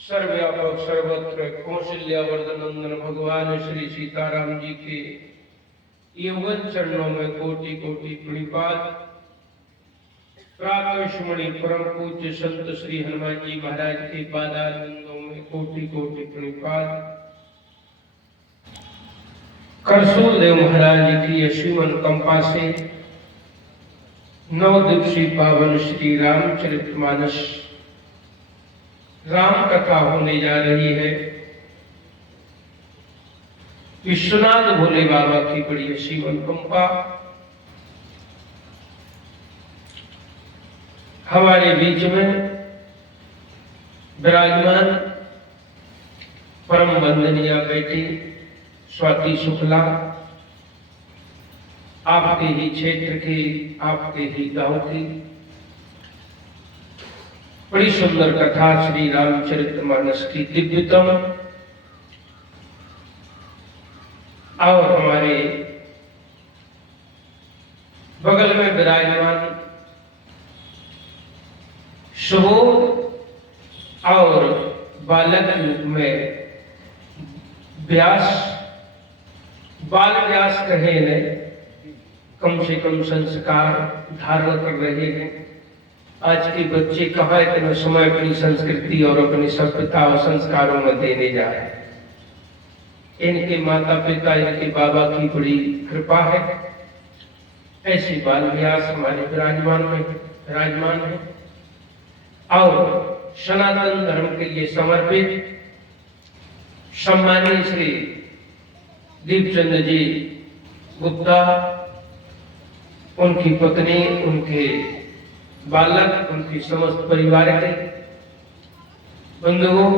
सर्वव्यापक सर्वत्र कौशल्यावर्धन नंदन भगवान श्री सीताराम जी के युगल चरणों में कोटि कोटि प्रणिपात। प्रातःमणि परम पूज्य संत श्री हनुमान जी महाराज के पादारविंदों में कोटि कोटि प्रणिपात। करसूल देव महाराज की यशीमन कंपा से 9 दिवसीय पावन श्री रामचरितमानस राम कथा होने जा रही है। विश्वनाथ भोले बाबा की बड़ी यशीमन कंपा हमारे बीच में विराजमान परम वंदनीय बेटी स्वाति शुक्ला, आपके ही क्षेत्र की, आपके ही गांव की बड़ी सुंदर कथा श्री रामचरितमानस की दिव्यतम, और हमारे बगल में विराजमान शुभ और बालक रूप में व्यास, बाल व्यास कहे ने, कम से कम संस्कार धारण कर रहे हैं। आज के बच्चे कहाँ इतना समय अपनी संस्कृति और अपनी सभ्यता और संस्कारों में देने जा रहे हैं। इनके माता पिता, इनके बाबा की बड़ी कृपा है। ऐसे बाल व्यास हमारे विराजमान है और सनातन धर्म के लिए समर्पित सम्मानीय श्री दीपचंद्र जी गुप्ता, उनकी पत्नी, उनके बालक, उनकी समस्त परिवार के बंधुओं,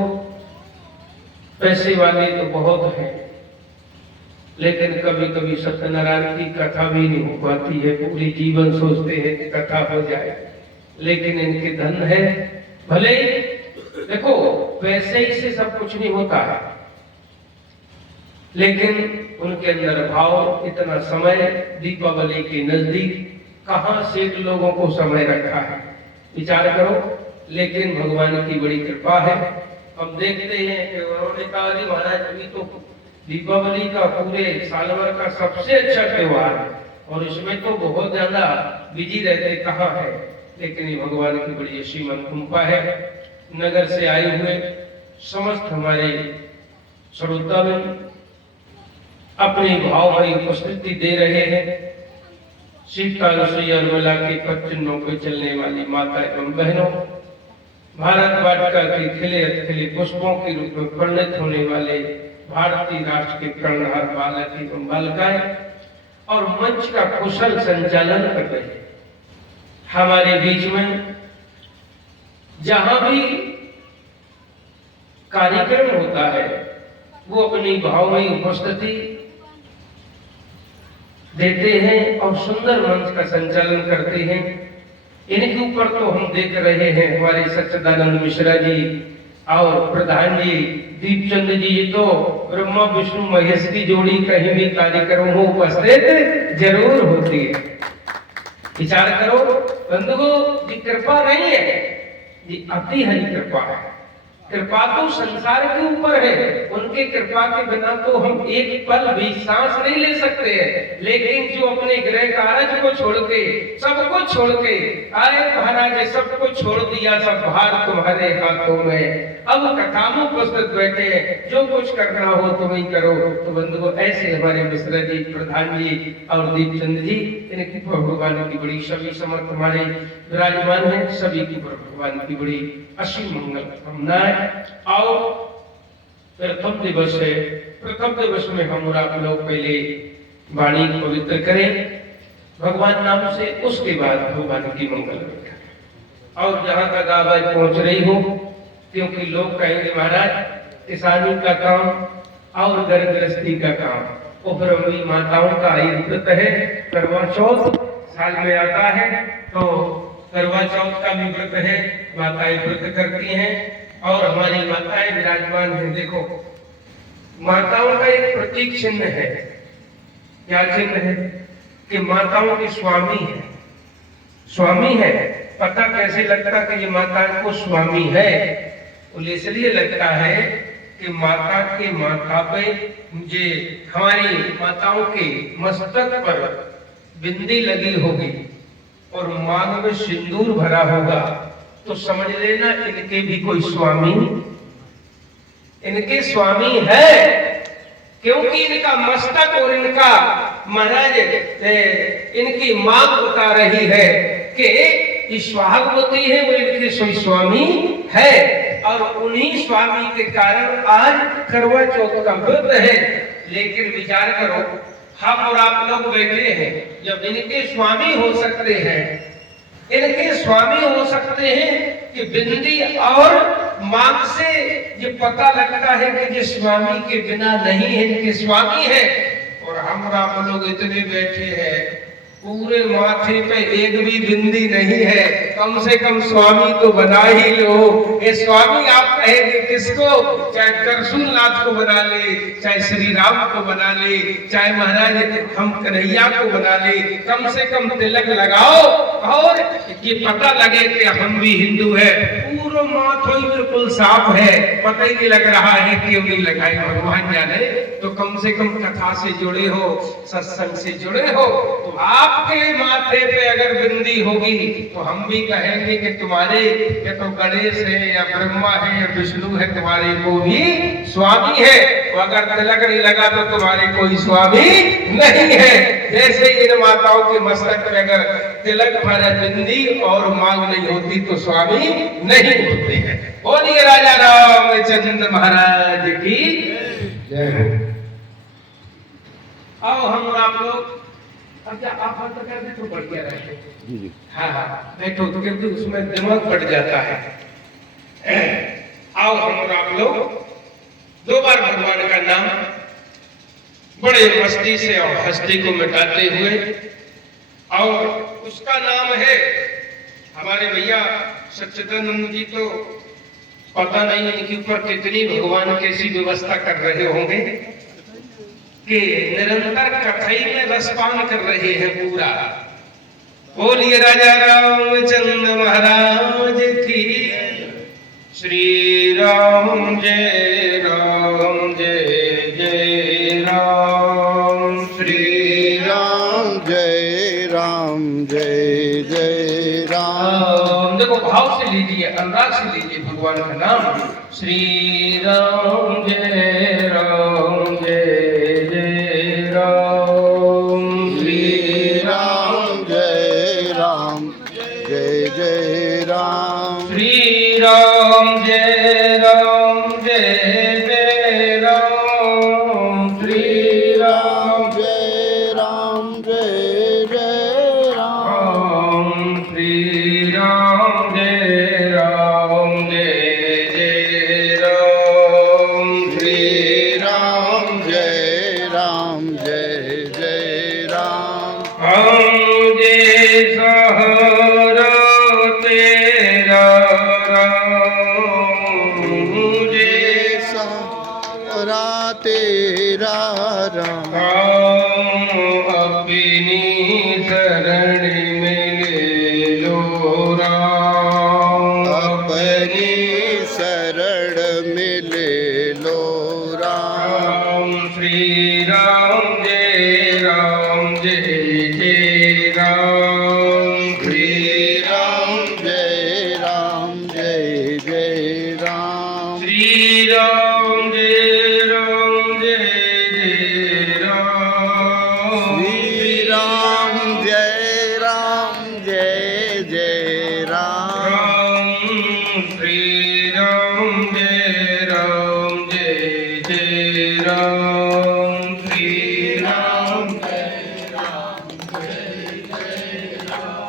पैसे वाले तो बहुत हैं, लेकिन कभी कभी सत्यनारायण की कथा भी नहीं हो पाती है। पूरी जीवन सोचते हैं कि कथा हो जाए, लेकिन इनके धन है। भले देखो, पैसे से सब कुछ नहीं होता है, लेकिन उनके अंदर भाव, इतना समय दीपावली के नजदीक कहां से लोगों को समय रखा है, विचार करो। लेकिन भगवान की बड़ी कृपा है। हम देखते हैं कि उन्होंने कहा महाराज अभी तो दीपावली का पूरे साल भर का सबसे अच्छा त्योहार है और इसमें तो बहुत ज्यादा बिजी रहते, कहाँ है। लेकिन ये भगवान की बड़ी असीम कृपा है। नगर से आए हुए समस्त हमारे श्रोता में अपनी भावमयी उपस्थिति दे रहे हैं। शीतकाल निर्मला के पच्चनों पे चलने वाली माता एवं बहनों, भारत वाटिका के खिले खिले पुष्पों के रूप में परिणत होने वाले भारतीय राष्ट्र के कर्णधार बालक एवं बालिकाएं और मंच का कुशल संचालन कर रहे हैं। हमारे बीच में जहां भी कार्यक्रम होता है वो अपनी भावमयी उपस्थिति देते हैं और सुंदर मंच का संचालन करते हैं। इनके ऊपर तो हम देख रहे हैं हमारे सच्चिदानंद मिश्रा जी और प्रधान जी दीपचंद जी, ये तो ब्रह्मा विष्णु महेश की जोड़ी कहीं भी कार्यक्रम हो उपस्थित जरूर होती है। विचार करो बंधुओं, ये कृपा नहीं है, ये अति हरि कृपा है। कृपा तो संसार के ऊपर है, उनके कृपा के बिना तो हम एक पल भी सांस नहीं ले सकते हैं। लेकिन जो अपने गृह कार्य को छोड़ के, सब कुछ छोड़ के आए महाराज, सब कुछ छोड़ दिया, सब भार तुम्हारे हाथों में, अब कथा में उपस्थित बैठे, जो कुछ करना हो तुम ही करो। तो बंधुओं, ऐसे हमारे मिश्रा जी, प्रधान जी और दीपचंद जी, इनकी भगवान की बड़ी सभी समर्थ हमारे विराजमान है। सभी की भगवान की बड़ी असीम मंगल कामनाएं। आओ, प्रथम दिवस है, प्रथम दिवस में हम आप लोग पहले वाणी पवित्र करें भगवान नाम से, उसके बाद भगवान की मंगल करें। और जहां तक आवाज पहुंच रही हो, क्योंकि लोग कहेंगे महाराज किसानी का काम और घर गृहस्थी का काम, और ब्रह्मी माताओं का ये व्रत है। करवा चौथ साल में आता है, तो करवा चौथ का भी व्रत है, माताएं व्रत करती हैं और हमारी माताएं विराजमान हैं। देखो, माताओं का एक प्रतीक चिन्ह है। क्या चिन्ह है? कि माताओं के स्वामी है, स्वामी है। पता कैसे लगता कि ये माता को स्वामी है? बोले इसलिए लगता है कि माता के माथा पे मुझे हमारी माताओं के मस्तक पर बिंदी लगी होगी और मांग में सिंदूर भरा होगा तो समझ लेना इनके भी कोई स्वामी, इनके स्वामी है, क्योंकि इनका मस्तक और इनका महाराज इनकी मांग बता रही है कि सुहागवती है वो इनके कोई स्वामी है और उन्हीं स्वामी के कारण आज करवा चौथ का व्रत है। लेकिन विचार करो, हम और आप लोग बैठे हैं, जब इनके स्वामी हो सकते हैं, इनके स्वामी हो सकते हैं कि बिंदी और मांग से ये पता लगता है कि ये स्वामी के बिना नहीं है, इनके स्वामी है। और हम और आप लोग इतने बैठे हैं, पूरे माथे पे एक भी बिंदी नहीं है, कम से कम स्वामी तो बना ही लो। ये स्वामी आप कहेंगे किसको? चाहे करसुलनाथ को बना ले, चाहे श्री राम को बना ले, चाहे महाराज हम कन्हैया को बना ले, कम से कम तिलक लगाओ और ये पता लगे कि हम भी हिंदू है। पूरा माथा ही बिल्कुल साफ है, पता ही नहीं लग रहा है क्यों नहीं लगाई, भगवान जाने। तो कम से कम कथा से जुड़े हो, सत्संग से जुड़े हो, तो आपके माथे पे अगर बिंदी होगी तो हम भी कहेंगे कि तुम्हारे या तो गणेश है या ब्रह्मा है या विष्णु है, तुम्हारे को भी स्वामी है। तो अगर तिलक नहीं लगा तो तुम्हारे कोई स्वामी नहीं है। जैसे इन माताओं के मस्तक पे अगर तिलक भरा बिंदी और मांग नहीं होती तो स्वामी नहीं होते हैं। बोलिए राजा रामचंद्र महाराज की जय हो। आओ हम और आप लोग, अच्छा आप बात कर दे तो बढ़िया रहे। हाँ हाँ बैठो, तो क्योंकि उसमें दिमाग बढ़ जाता है। आओ हम और आप लोग दो बार भगवान का नाम बड़े मस्ती से और हस्ती को मिटाते हुए, और उसका नाम है हमारे भैया सच्चिदानंद जी। तो पता नहीं इनके ऊपर कितनी भगवान कैसी व्यवस्था कर रहे होंगे कि निरंतर कथई में रसपान कर रहे हैं पूरा। बोलिए राजा रामचंद्र महाराज की। श्री राम जय राम जय जय राम, श्री राम जय राम जय जय राम। देखो भाव से लीजिए, अनुराग से लीजिए भगवान का नाम। श्री राम जय राम जय राम जय राम जय जय राम, श्री राम जय राम जय जय राम, श्री राम जय राम जय जय राम, श्री राम जय राम जय जय राम। हम जय सहारा तेरा तेरा राम, अपनी शरण में ले लो राम, अपनी शरण में ले लो राम। श्री राम जय राम जय जय राम, श्री राम जय राम जय जय राम, श्री राम जय राम जय जय राम, श्री राम जय राम जय जय राम, श्री राम जय राम जय जय राम, श्री राम जय राम जय जय राम, श्री राम जय राम जय जय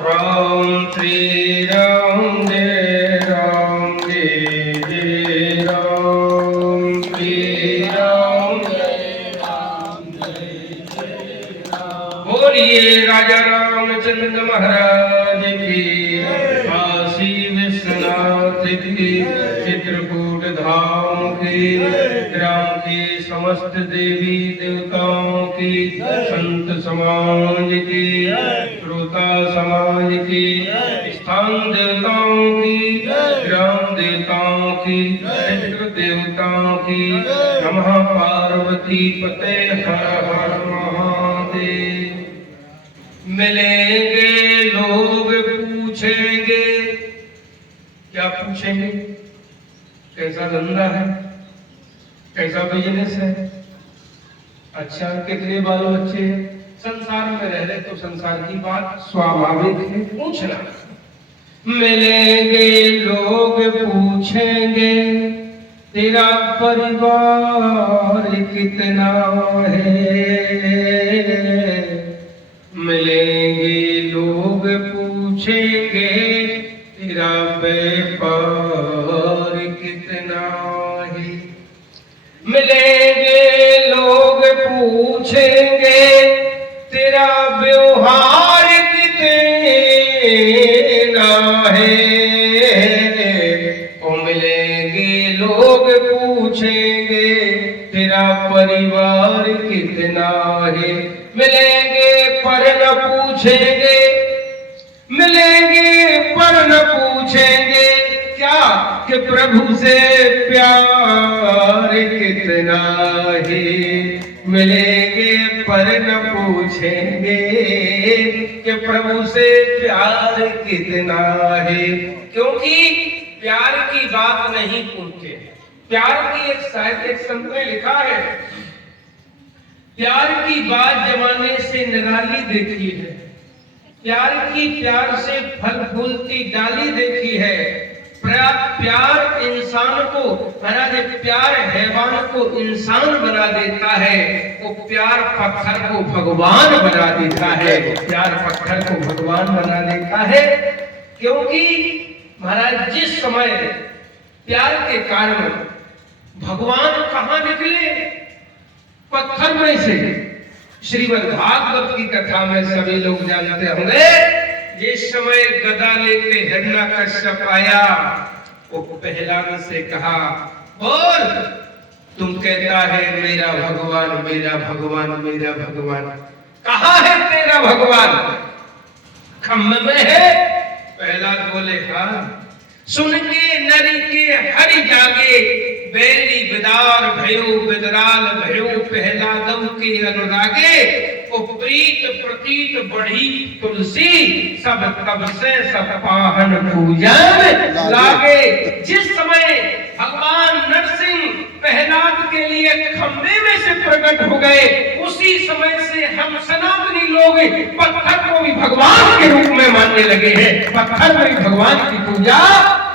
राम, श्री राम जय राम जय जय राम। बोलिए राजा रामचंद्र महाराज की, काशी विश्वनाथ की, चित्रकूट धाम की, ग्राम की समस्त देवी देवताओं की, संत समाज की, श्रोता समाज की, स्थान देवताओं की, ग्राम देवताओं देवताओं की, पितृ देवताओं की, नमः पार्वती पते हर हर महादेव। मिलेंगे लोग पूछेंगे, क्या पूछेंगे? कैसा धंधा है, कैसा बिजनेस है, अच्छा कितने बाल बच्चे हैं? संसार में रह रहे तो संसार की बात स्वाभाविक है पूछना। मिलेंगे लोग पूछेंगे तेरा परिवार कितना है, मिलेंगे लोग पूछेंगे तेरा व्यापार कितना है, मिलेंगे लोग पूछेंगे तेरा व्यवहार कितना है, ओ मिलेंगे लोग पूछेंगे तेरा परिवार कितना है, मिलेंगे पर न पूछेंगे, मिलेंगे पर न पूछेंगे क्या कि प्रभु से प्यार कितना है, मिलेंगे पर न पूछेंगे कि प्रभु से प्यार कितना है। क्योंकि प्यार की बात नहीं पूछते। प्यार की एक शायद एक संत ने लिखा है, प्यार की बात जमाने से निराली देखी है, प्यार की प्यार से फल फूलती डाली देखी है, प्यार इंसान को महाराज, प्यार हैवान को इंसान बना देता है, वो प्यार पत्थर को भगवान बना देता है, प्यार पत्थर को भगवान बना देता है। क्योंकि महाराज जिस समय प्यार के कारण भगवान कहां निकले? पत्थर में से। श्रीमद् भागवत की कथा में सभी लोग जानते होंगे, जिस समय गदा लेके हिरण्यकश्यप आया, वो प्रहलाद से कहा, बोल तुम कहता है मेरा भगवान मेरा भगवान मेरा भगवान, कहाँ है तेरा भगवान? खम्भ में है? प्रहलाद बोले हाँ। सुन के नरी के हरि जागे, बेली बिदार भयो बिदराल भयो प्रहलादम के अनुरागे, ओ प्रीत प्रतीत बढ़ी तुलसी, सब तब से सब पाहन पूजन लागे। जिस समय भगवान नरसिंह प्रहलाद के लिए खंबे में से प्रकट हो गए, उसी समय से हम सनातनी लोग पत्थर को भी भगवान के रूप में मानने लगे हैं, पत्थर में भी भगवान की पूजा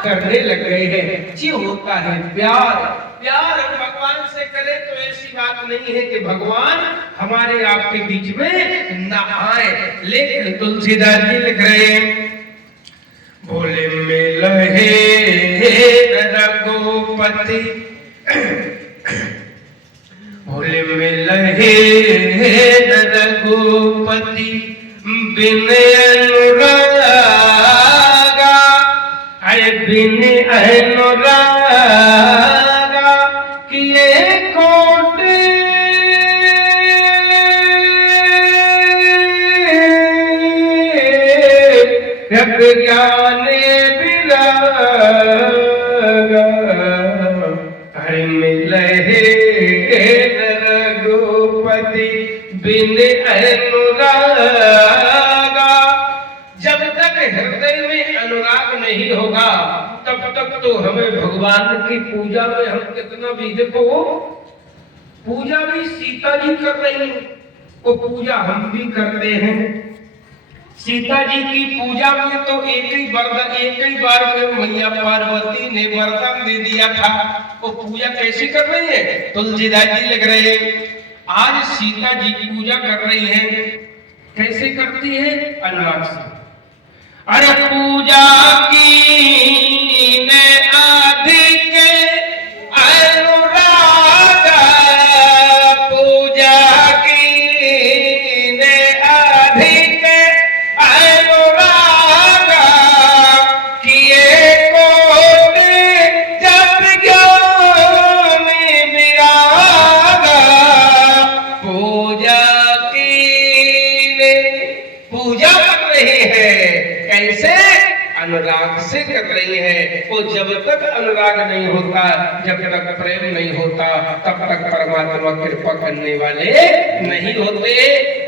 करने लग गए हैं। ये होता है प्यार। प्यार हम भगवान से करें तो ऐसी बात नहीं है कि भगवान हमारे आपके बीच में न आए। लेकिन तुलसीदास जी लिख रहे हैं, भोले मिलहे रघुपति, भोले मिलहे रघुपति, बिन अनुरागा, अरे बिन अनुरागा किए कोट ज्ञाने बिरागा, हरि मिलहे रघुपति बिन अनुरागा। जब तक हृदय में अनुराग नहीं होगा तब तक तो हमें भगवान की पूजा में हम कितना भी देखो, पूजा भी सीता जी कर रही है, वो पूजा हम भी करते हैं। सीता जी की पूजा में तो एक ही बार में मैया पार्वती ने वरदान दे दिया था। वो पूजा कैसे कर रही है? तुलसीदास जी लिख रहे हैं, आज सीता जी की पूजा कर रही है। कैसे करती है? अनुराग से। अरे पूजा की ने अधिक अनुराग, पूजा की ने अधिक अनुराग, किए कोट जप ज्ञान विरागा, पूजा की ने पूजा कर रही है। कैसे? अनुराग से कर रही है। वो जब अनुराग नहीं होता, जब तक प्रेम नहीं होता, तब तक परमात्मा कृपा करने वाले नहीं होते।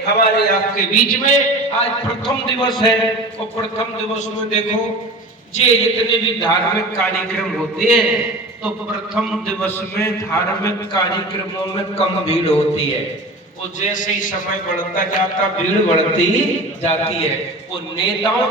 हमारे आपके बीच में आज प्रथम दिवस है, और प्रथम दिवस में देखो ये जितने भी धार्मिक कार्यक्रम होते हैं, तो प्रथम दिवस में धार्मिक कार्यक्रमों में कम भीड़ होती है, और जैसे ही समय बढ़ता जाता भीड़ बढ़ती जाती है। और नेताओं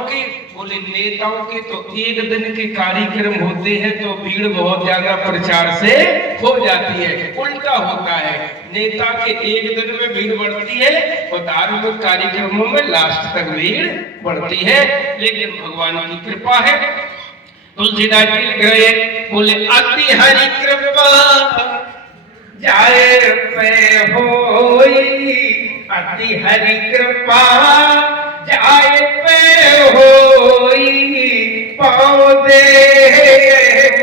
के तो एक दिन के कार्यक्रम होते हैं तो भीड़ बहुत ज्यादा प्रचार से हो जाती है, उल्टा होता है। नेता के एक दिन में भीड़ बढ़ती है और धार्मिक कार्यक्रमों में लास्ट तक भीड़ बढ़ती है। लेकिन भगवान की कृपा है। तुलसीदास जी लिख रहे बोले अति हरि कृपा जाए पे होई, अति हरि कृपा जाए पे होई, पाँव दे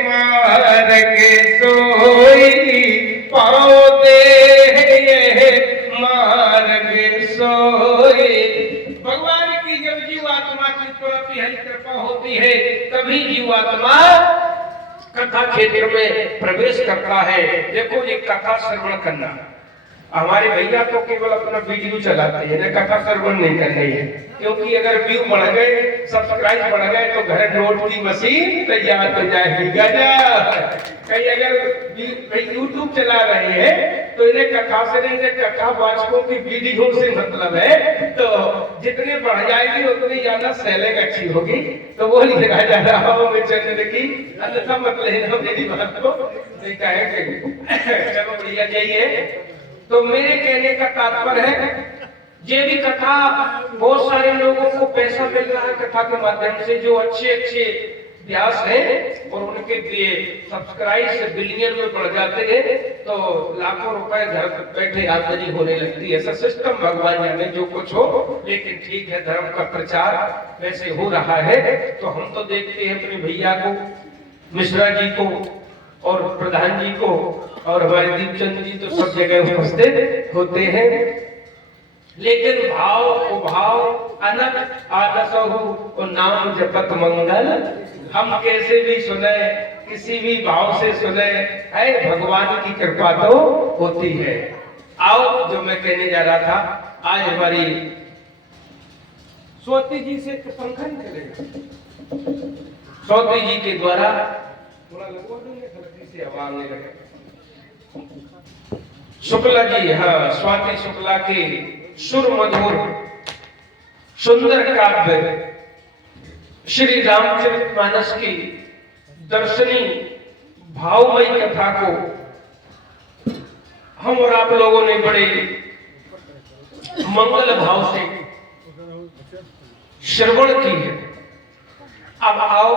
मार्ग सोई, पाँव दे मार्ग सोई। भगवान की जब जीवात्मा की प्रति हरि कृपा होती है, तभी जीवात्मा कथा क्षेत्र में प्रवेश करता है। देखो ये कथा श्रवण करना, हमारे भैया तो केवल अपना वीडियो चलाते हैं, कथा श्रवण नहीं करनी है, क्योंकि अगर व्यू बढ़ गए, सब्सक्राइब बढ़ गए तो घर नोट की मशीन तैयार हो जाएगी। गजब। कहीं अगर यूट्यूब चला रहे हैं तो इन्हें कथा से नहीं, कथा वाचकों की वीडियो से मतलब है, तो जितने बढ़ जाएगी उतनी ज्यादा सेलिंग अच्छी होगी। तो वो नहीं लिखा जा रहा हो मैं चंद्र की, अन्यथा मत लेना मेरी बात को, नहीं कहेंगे। चलो बढ़िया जाइए। तो मेरे कहने का तात्पर्य है, ये भी कथा बहुत सारे लोगों को पैसा मिल रहा है कथा के माध्यम से, जो अच्छे व्यास हैं और उनके लिए सब्सक्राइब से बिलियन में बढ़ जाते हैं, तो लाखों रुपए घर बैठे आमदनी होने लगती है। ऐसा सिस्टम भगवान जाने जो कुछ हो, लेकिन ठीक है, धर्म का प्रचार वैसे हो रहा है। तो हम तो देखते हैं अपने भैया को, मिश्रा जी को और प्रधान जी को और हमारे दीपचंद जी तो सब जगह उपस्थित होते हैं, लेकिन भाव उभाव अनक आदसहु और नाम जपत मंगल हम कैसे भी सुने, किसी भी भाव से सुने, है भगवान की कृपा तो होती है। आओ जो मैं कहने जा रहा था, आज हमारी स्वाति जी से पंखा नहीं चलेगा, स्वाति जी के द्वारा थोड़ा लगवा देंगे, धरती से हवा आने लगे। शुक्ला जी, हाँ, स्वाति शुक्ला के सुर मधुर सुंदर काव्य श्री रामचरितमानस की दर्शनी भावमयी कथा को हम और आप लोगों ने बड़े मंगल भाव से श्रवण की है। अब आओ,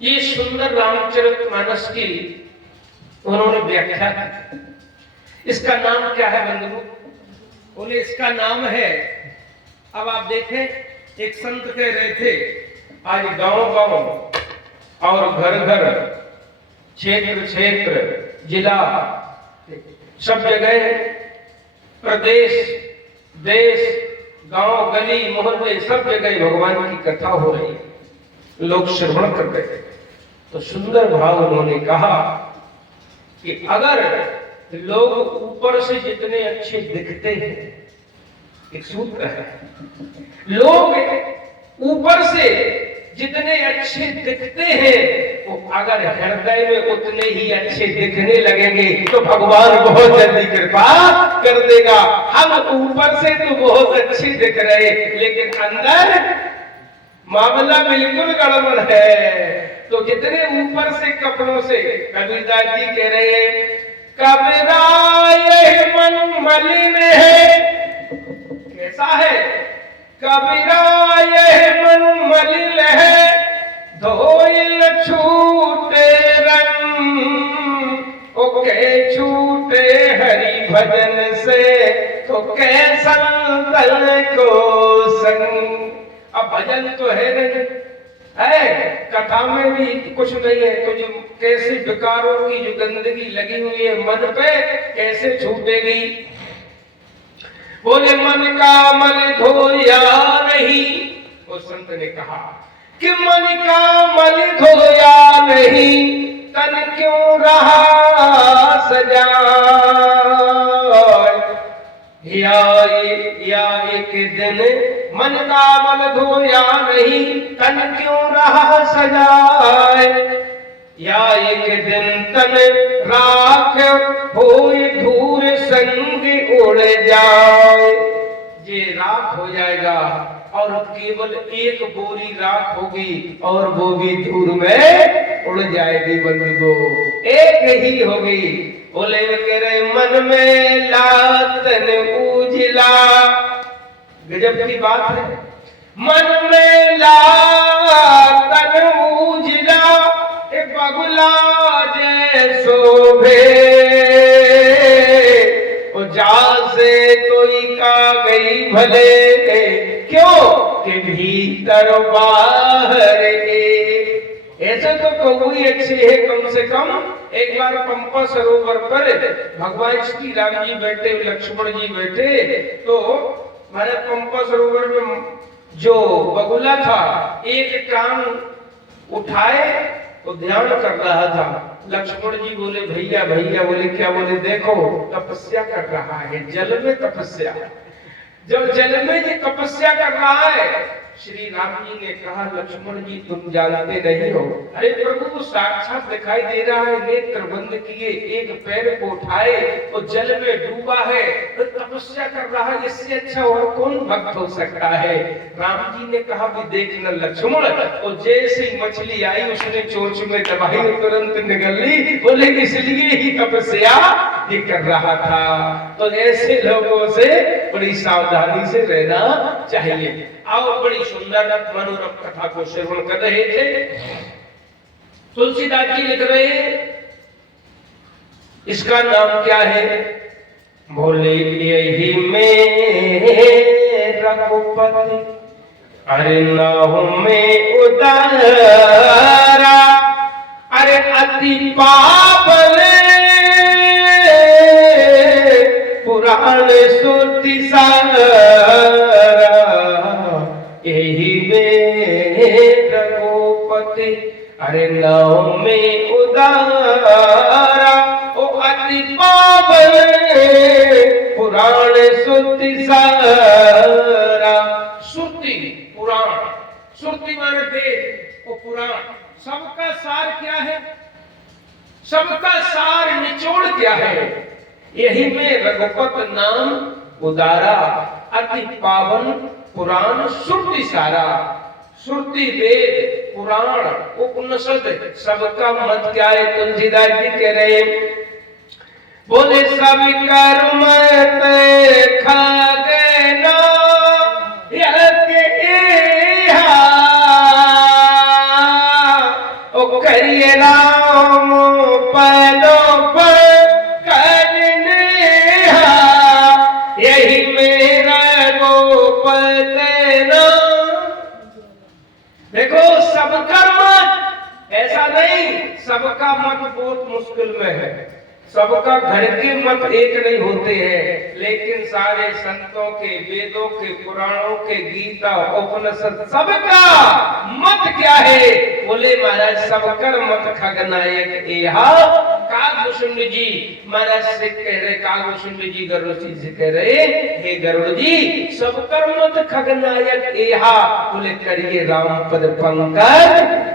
ये सुंदर रामचरितमानस की उन्होंने व्याख्या की। इसका नाम क्या है बंधु? बोले इसका नाम है, अब आप देखें, एक संत कह रहे थे आज गांव-गांव और घर-घर, क्षेत्र-क्षेत्र, जिला, सब जगह, प्रदेश, देश, गांव, गली, मोहल्ले, सब जगह भगवान की कथा हो रही है, लोग श्रवण कर रहे हैं। तो सुंदर भाव उन्होंने कहा कि अगर लोग ऊपर से जितने अच्छे दिखते हैं, एक सूत्र है, लोग ऊपर से जितने अच्छे दिखते हैं, वो अगर हृदय में उतने ही अच्छे दिखने लगेंगे तो भगवान बहुत जल्दी कृपा कर देगा। हम ऊपर से तो बहुत अच्छे दिख रहे, लेकिन अंदर मामला बिल्कुल गड़बड़ है। तो जितने ऊपर से कपड़ों से, कबीरदास जी कह रहे हैं, कबीरा ये मन मलिन है, कैसा है? कबीरा ये मन मलिन है, धोइल छूटे रंग, ओ के छूटे हरि भजन से, तो कैसन दल को संग। अब भजन तो है नहीं, है कथा में भी कुछ नहीं है, तो जो कैसे विकारों की जो गंदगी लगी हुई है मन पे, कैसे छूटेगी? बोले मन का मल धोया नहीं, उस संत ने कहा कि मन का मल धोया नहीं, तन क्यों रहा सजाए। या एक दिन मन का मल धोया नहीं, तन क्यों रहा सजाए। या एक दिन तन राख होए धूर संग उड़ जाए। ये राख हो जाएगा और केवल एक बोरी राख होगी और वो भी धूल में उड़ जाएगी। बंधुओं एक ही होगी। बोले कह रहे मन में लातन उजला, गजब की बात है। मन में लातन उजला, बगुला जैसो भे, जा से कोई का गई भले, क्यों कि भीतर बाहर एक। ऐसे तो कोई अच्छे है। कम से कम एक बार पंपा सरोवर पर भगवान श्री राम जी बैठे, लक्ष्मण जी बैठे, तो हमारे पंपा सरोवर में जो बगुला था एक टांग उठाए तो ध्यान कर रहा था। लक्ष्मण जी बोले भैया भैया, बोले क्या? बोले देखो तपस्या कर रहा है, जल में तपस्या। जब जल में ये तपस्या कर रहा है, श्री राम जी ने कहा लक्ष्मण जी तुम जानते नहीं हो। अरे प्रभु साक्षात दिखाई दे रहा है, नेत्र बंद किए, एक पैर को उठाए और जल में डूबा है, तो तपस्या कर रहा है। इससे अच्छा और कौन भक्त हो सकता है? राम जी ने कहा भी देख न लक्ष्मण, और जैसे मछली आई उसने चोंच में दबाई और तुरंत निकल ली। बोले इसलिए ही तपस्या ये कर रहा था। तो ऐसे लोगों से बड़ी सावधानी से रहना चाहिए। आओ बड़ी सुंदर मनोरम कथा को श्रवण कर रहे थे। तुलसीदास जी लिख रहे हैं, इसका नाम क्या है? बोले यही में रघुपति, अरे नाहु में उदारा, अरे अति पावन पुराण सुरति सारा, यही में रघुपति, अरे नाम में उदारा, ओ अति पावन पुराण सुरति सारा। सुरति पुराण, सुरति माने वेद, वो पुराण। सबका सार क्या है? सबका सार निचोड़ क्या है? यही में रघुपत नाम उदारा, अति पावन पुराण श्रुति सारा। श्रुति वेद पुराण उपनिषद सबका मत क्या है? तुलसीदास जी कह रहे बोले सब कर्म खगना ओ करिए राम पदो पर करने, यही मेरा गोपत नाम। देखो सब कर्म ऐसा नहीं, सबका मत बहुत मुश्किल में है। सबका घर के मत एक नहीं होते हैं, लेकिन सारे संतों के, वेदों के, पुराणों के, गीता उपनिषद सबका मत क्या है? बोले महाराज सबकर मत खगनायक एहा। कागभूषण जी महाराज से कह रहे, कागभूषण जी गरुड़ जी से कह रहे, हे गरुड़ जी सबकर मत खगनायक एहा। बोले करिए राम पद पंकज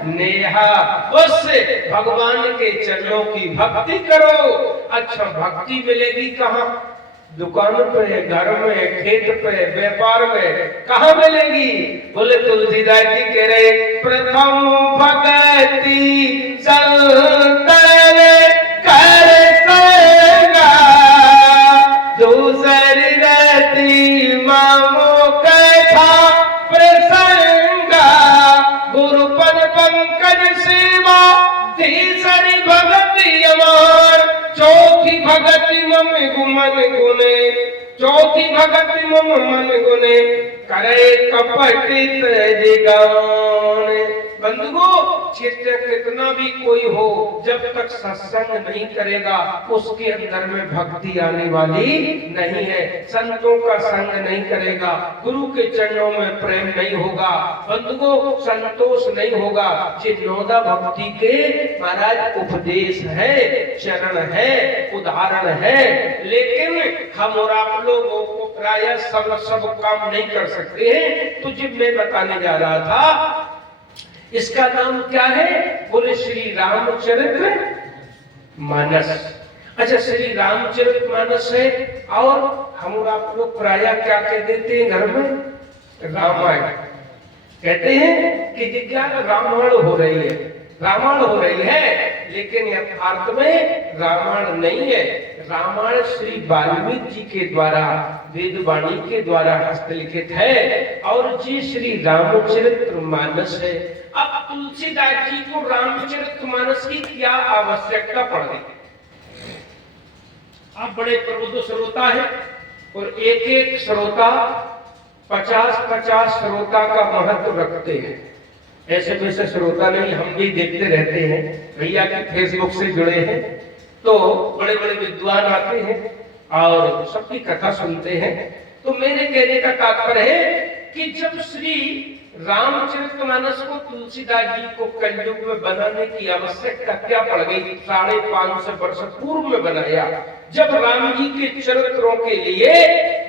नेहा। उससे भगवान के चरणों की भक्ति करो। अच्छा भक्ति मिलेगी कहाँ? दुकान पे, घर में, खेत पे, व्यापार में, कहाँ मिलेगी? बोले तुलसीदास जी कह रहे प्रथम भक्ति संतन कर संगा, दूसरी रति मामो कथा प्रसंगा, गुरुपद पंकज सेवा, तीसरी भक्ति अमर, चौथी भगति मम गुमन गुने, चौथी भगति मम मन गुने, करे कपटित जिगान। बंधुओं, चित्त कितना भी कोई हो, जब तक सत्संग नहीं करेगा उसके अंदर में भक्ति आने वाली नहीं है। संतों का संग नहीं करेगा, गुरु के चरणों में प्रेम नहीं होगा, बंधुओं संतोष नहीं होगा। ये नौदा भक्ति के महाराज उपदेश है, चरण है, उदाहरण है। लेकिन हम और आप लोगों को प्राय सब काम नहीं कर सकते हैं। तो जब मैं बताने जा रहा था, इसका नाम क्या है? बोले श्री रामचरित मानस। अच्छा, श्री रामचरित मानस है। और हम और आप लोग प्राय क्या कह देते हैं घर में? रामायण कहते हैं कि क्या रामायण हो रही है, रामायण हो रही है। लेकिन यथार्थ में रामायण नहीं है। रामायण श्री वाल्मीकि जी के द्वारा, वेदवाणी के द्वारा हस्तलिखित है, और जी श्री रामचरित मानस है। अब तुलसीदास जी को रामचरित मानस की क्या आवश्यकता पड़ गई? आप बड़े प्रबुद्ध श्रोता है, और एक एक श्रोता 50-50 श्रोता का महत्व रखते हैं। ऐसे वैसे श्रोता नहीं, हम भी देखते रहते हैं, भैया के फेसबुक से जुड़े हैं तो बड़े बड़े विद्वान आते हैं और सबकी कथा सुनते हैं। तो मेरे कहने का तात्पर्य है कि जब श्री रामचरितमानस को तुलसीदास जी को कलयुग में बनाने की आवश्यकता क्या पड़ गई? 550 वर्ष पूर्व में बनाया, जब राम जी के चरित्रों के लिए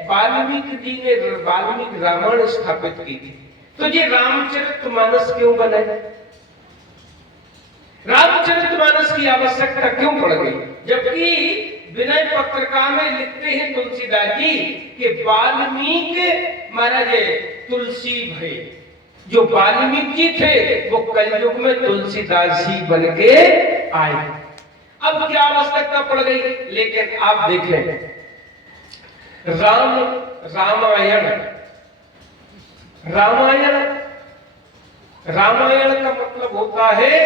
वाल्मीकि जी ने वाल्मीकि रामायण स्थापित की थी। तो ये रामचरितमानस क्यों बनाया? रामचरितमानस की आवश्यकता क्यों पड़ गई? जबकि विनय पत्रिका में लिखते हैं तुलसीदास जी कि वाल्मीकि महाराज तुलसी भय, जो वाल्मीकि जी थे वो कलयुग में तुलसीदास जी बन के आए। अब क्या आवश्यकता पड़ गई? लेकिन आप देखें, रामायण का मतलब होता है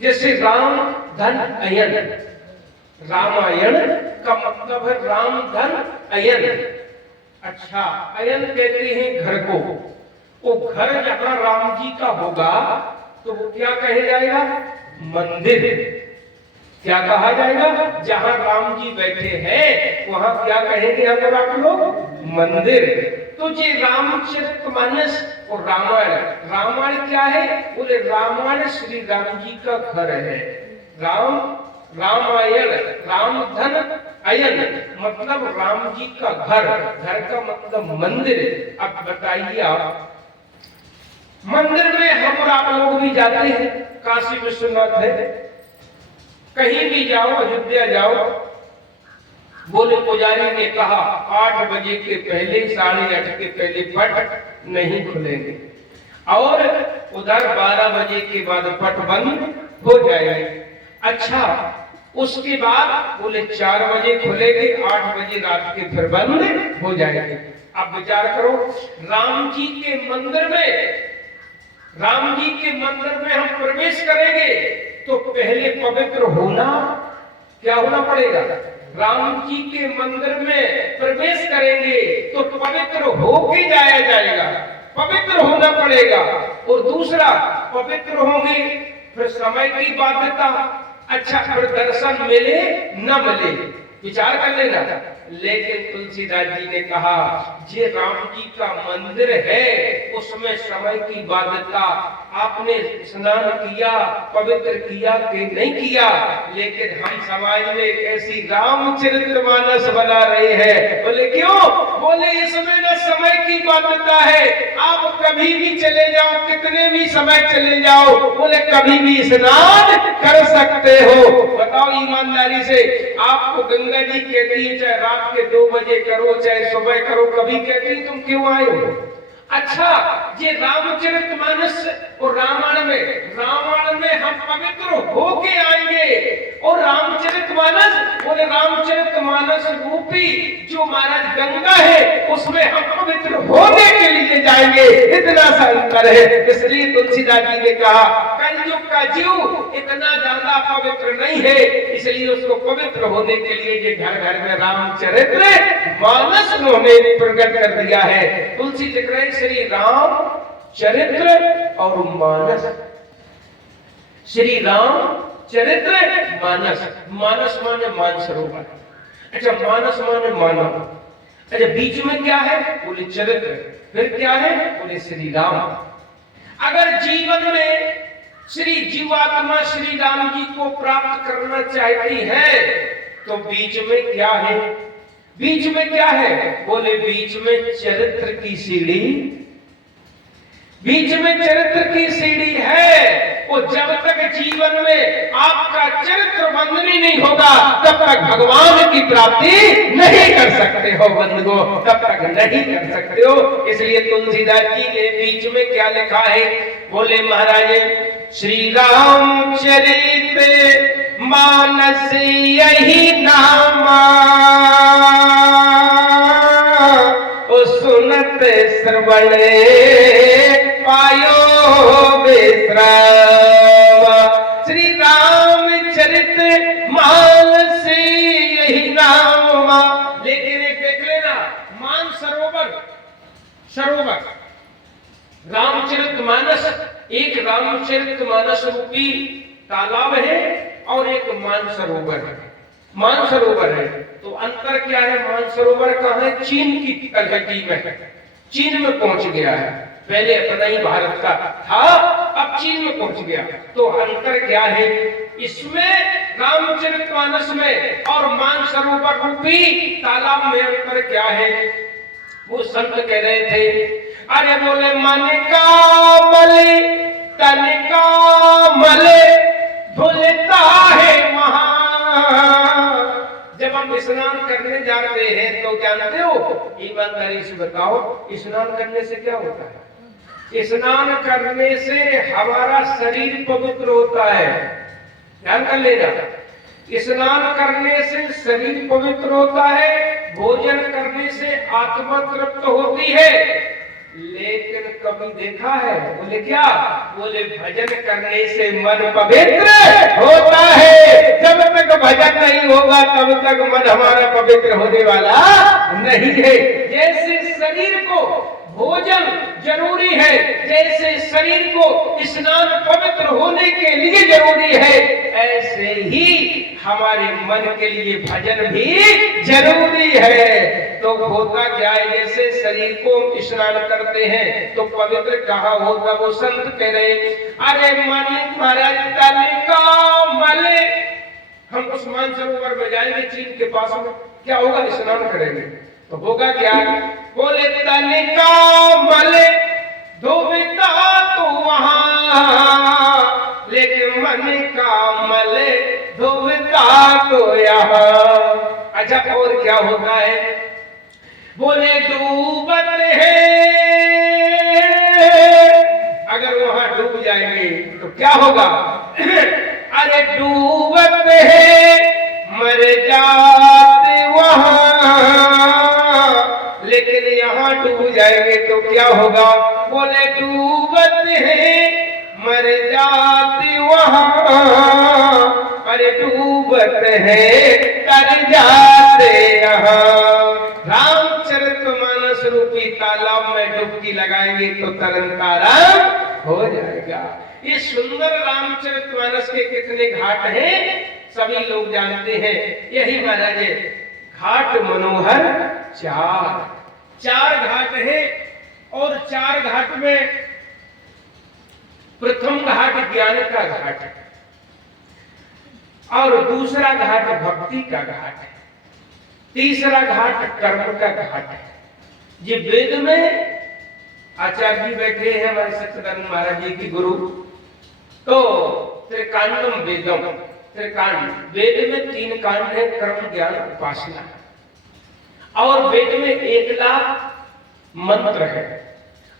जैसे राम धन अयन। रामायण का मतलब है राम धन अयन। अच्छा, अयन कहते हैं घर को। वो घर जहां राम जी का होगा तो वो क्या कहे जाएगा? मंदिर। क्या कहा जाएगा? जहां राम जी बैठे हैं वहां क्या कहेंगे अगर आप लोग? मंदिर। तो ये रामचरितमानस और रामायण, रामायण क्या है? बोले रामायण श्री राम जी का घर है। रामायण राम धन अयन मतलब राम जी का घर, घर का मतलब मंदिर। अब बताइए, आप मंदिर में हम और आप लोग भी जाते हैं, काशी विश्वनाथ है, कहीं भी जाओ, अयोध्या जाओ, बोले पुजारी ने कहा 8 बजे के पहले, 8:30 के पहले पट नहीं खुलेंगे, और उधर 12 बजे के बाद पट बंद हो जाएंगे। अच्छा, उसके बाद बोले 4 बजे खुलेंगे, 8 बजे रात के फिर बंद हो जाएंगे। अब विचार करो, राम जी के मंदिर में हम प्रवेश करेंगे तो पहले पवित्र होना, क्या होना पड़ेगा? राम जी के मंदिर में प्रवेश करेंगे तो पवित्र होके जाया जाएगा, पवित्र होना पड़ेगा। और दूसरा, पवित्र होंगे फिर समय की बाध्यता। अच्छा, फिर दर्शन मिले न मिले विचार कर लेना। लेकिन तुलसीदास जी ने कहा ये राम जी का मंदिर है, उसमें समय की बाध्यता। आपने स्नान किया, पवित्र किया कि नहीं किया, लेकिन हम समाज में ऐसी रामचरितमानस बना रहे हैं। बोले क्यों? बोले इसमें न समय की बाध्यता है, आप कभी भी चले जाओ, कितने भी समय चले जाओ, बोले कभी भी स्नान कर सकते हो। बताओ ईमानदारी से, आपको गंगा जी कहती है चाहे रात के 2 बजे करो चाहे सुबह करो, कभी कहती है तुम क्यों आए हो? अच्छा, ये रामचरितमानस और रामायण में हम पवित्र होके आएंगे। और रामचरितमानस, बोले रामचरितमानस रूपी जो महाराज गंगा है उसमें हम पवित्र होने के लिए जाएंगे। इतना सा अंतर है। इसलिए तुलसीदास जी ने कहा कलयुग का जीव इतना ज्यादा पवित्र नहीं है, इसलिए उसको पवित्र होने के लिए ये घर घर में रामचरितमानस उन्होंने प्रकट कर दिया है। तुलसी लिख रहे श्री राम चरित्र और मानस। श्री राम चरित्र मानस, मानस माने मानसरोवर। अच्छा, मानस माने मानव। अच्छा, बीच में क्या है? बोले चरित्र। फिर क्या है? बोले श्री राम। अगर जीवन में श्री जीवात्मा श्री राम जी को प्राप्त करना चाहती है तो बीच में क्या है? बीच में क्या है? बोले बीच में चरित्र की सीढ़ी। बीच में चरित्र की सीढ़ी है। वो जब तक जीवन में आपका चरित्र बंधनी नहीं होगा तब तक भगवान की प्राप्ति नहीं कर सकते हो बंधुओं, तब तक नहीं कर सकते हो। इसलिए तुलसीदास जी ने बीच में क्या लिखा है? बोले महाराज श्री राम चरित मानस यही नामा, ओ सुनत श्रवण पायो विश्राम। श्री राम चरित मानस यही नामा। लेकिन एक देख लेना, मान सरोवर, सरोवर रामचरित मानस, एक रामचरित मानस रूपी तालाब है और एक मानसरोवर है। मानसरोवर है तो अंतर क्या है? मानसरोवर कहाँ है? चीन की तलहटी में, चीन में पहुंच गया है। पहले अपना ही भारत का था, अब चीन में पहुंच गया। तो अंतर क्या है इसमें? रामचरितमानस में और मानसरोवर रूपी तालाब में अंतर क्या है? वो संत कह रहे थे, अरे बोले मन का मले तन का मले धुलता है वहां। जब हम स्नान करने जाते हैं तो जानते हो, ईमानदारी से बताओ, स्नान करने से क्या होता है? स्नान करने से हमारा शरीर पवित्र होता है। ध्यान कर लेना, स्नान करने से शरीर पवित्र होता है, भोजन करने से आत्मा तृप्त होती है। लेकिन कभी देखा है? बोले क्या? बोले भजन करने से मन पवित्र होता है। जब तक भजन नहीं होगा तब तक मन हमारा पवित्र होने वाला नहीं है। जैसे शरीर को भोजन जरूरी है, जैसे शरीर को स्नान पवित्र होने के लिए जरूरी है, ऐसे ही हमारे मन के लिए भजन भी जरूरी है। तो होता क्या है? जैसे शरीर को स्नान करते हैं तो पवित्र कहाँ होता? वो संत कह रहे, अरे मन मरल तन का मले। हम उस मानसरोवर में जाएंगे चीन के पास में, क्या होगा? स्नान करेंगे तो होगा क्या? बोले तन का मले धोबिता तो वहां, लेकिन मन का मले धोबिता तो यहाँ। अच्छा, और क्या होता है? बोले डूबत है, अगर वहां डूब जाएंगे तो क्या होगा? अरे डूबत है मर जाते वहां, लेकिन यहाँ डूब जाएंगे तो क्या होगा? बोले डूबत है मर जाते वहां, अरे डूबत है तर जाते यहाँ। रामचरितमानस रूपी तालाब में डुबकी लगाएंगे तो तरन तारा हो जाएगा। ये सुंदर रामचरितमानस के कितने घाट हैं सभी लोग जानते हैं। यही महाराज घाट मनोहर चार घाट है, और चार घाट में प्रथम घाट ज्ञान का घाट है और दूसरा घाट भक्ति का घाट है, तीसरा घाट कर्म का घाट है। ये वेद में आचार्य जी बैठे हैं हमारे सच्चिदानंद महाराज जी की गुरु, तो त्रिकांडम वेदम, त्रिकांड वेद में 3 कांड है, कर्म ज्ञान उपासना, और वेद में 1 लाख मंत्र है,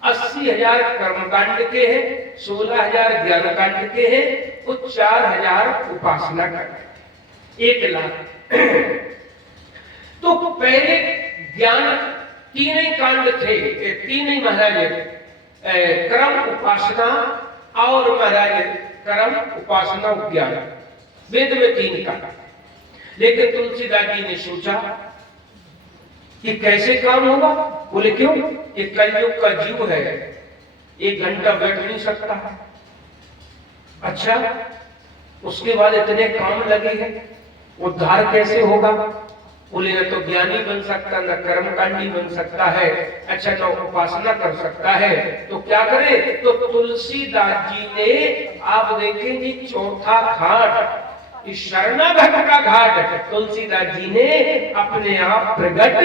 80,000 कर्म कांड के हैं, 16,000 ज्ञान कांड के हैं, कुछ 4,000 उपासना कांड है, 1 लाख। तो पहले ज्ञान 3 ही कांड थे, 3 ही महाराज, कर्म उपासना और महाराज कर्म उपासना ज्ञान, वेद में 3 कांड। लेकिन तुलसीदास जी ने सोचा कि कैसे काम होगा? बोले क्यों? ये कलयुग का जीव है, 1 घंटा बैठ नहीं सकता। अच्छा, उसके बाद इतने काम लगे हैं, उद्धार कैसे होगा? बोले न तो ज्ञानी बन सकता, न कर्मकांडी बन सकता है, अच्छा न उपासना कर सकता है, तो क्या करे? तो तुलसीदास जी ने, आप देखेंगे चौथा घाट, इस शरणागत का घाट तुलसीदास जी ने अपने आप प्रकट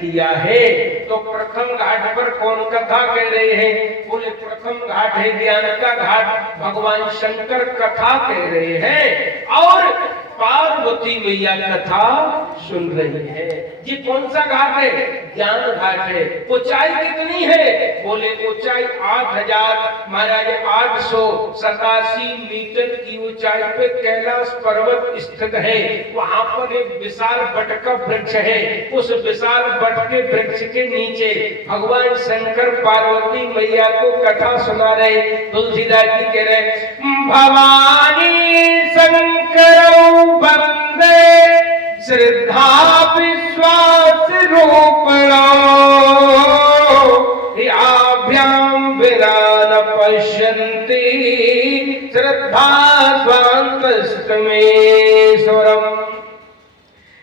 किया है। तो प्रथम घाट पर कौन कथा कह रहे हैं? बोले प्रथम घाट है ज्ञान का घाट, भगवान शंकर कथा कह रहे हैं और पार्वती मैया कथा सुन रही है। ये कौन सा घाट है? ज्ञान घाट है। ऊंचाई कितनी है? बोले ऊंचाई 8000 महाराज 887 मीटर की ऊंचाई पे कैलाश पर्वत स्थित है। वहां पर एक विशाल बट का वृक्ष है। उस विशाल बट के वृक्ष के नीचे भगवान शंकर पार्वती मैया को कथा सुना रहे। तुलसीदास जी कह रहे, भवानी शंकर वंदे श्रद्धा विश्वास रूपणो, याभ्याम विना न पश्यन्ति श्रद्धा स्वान्तस्तमेश्वरम्।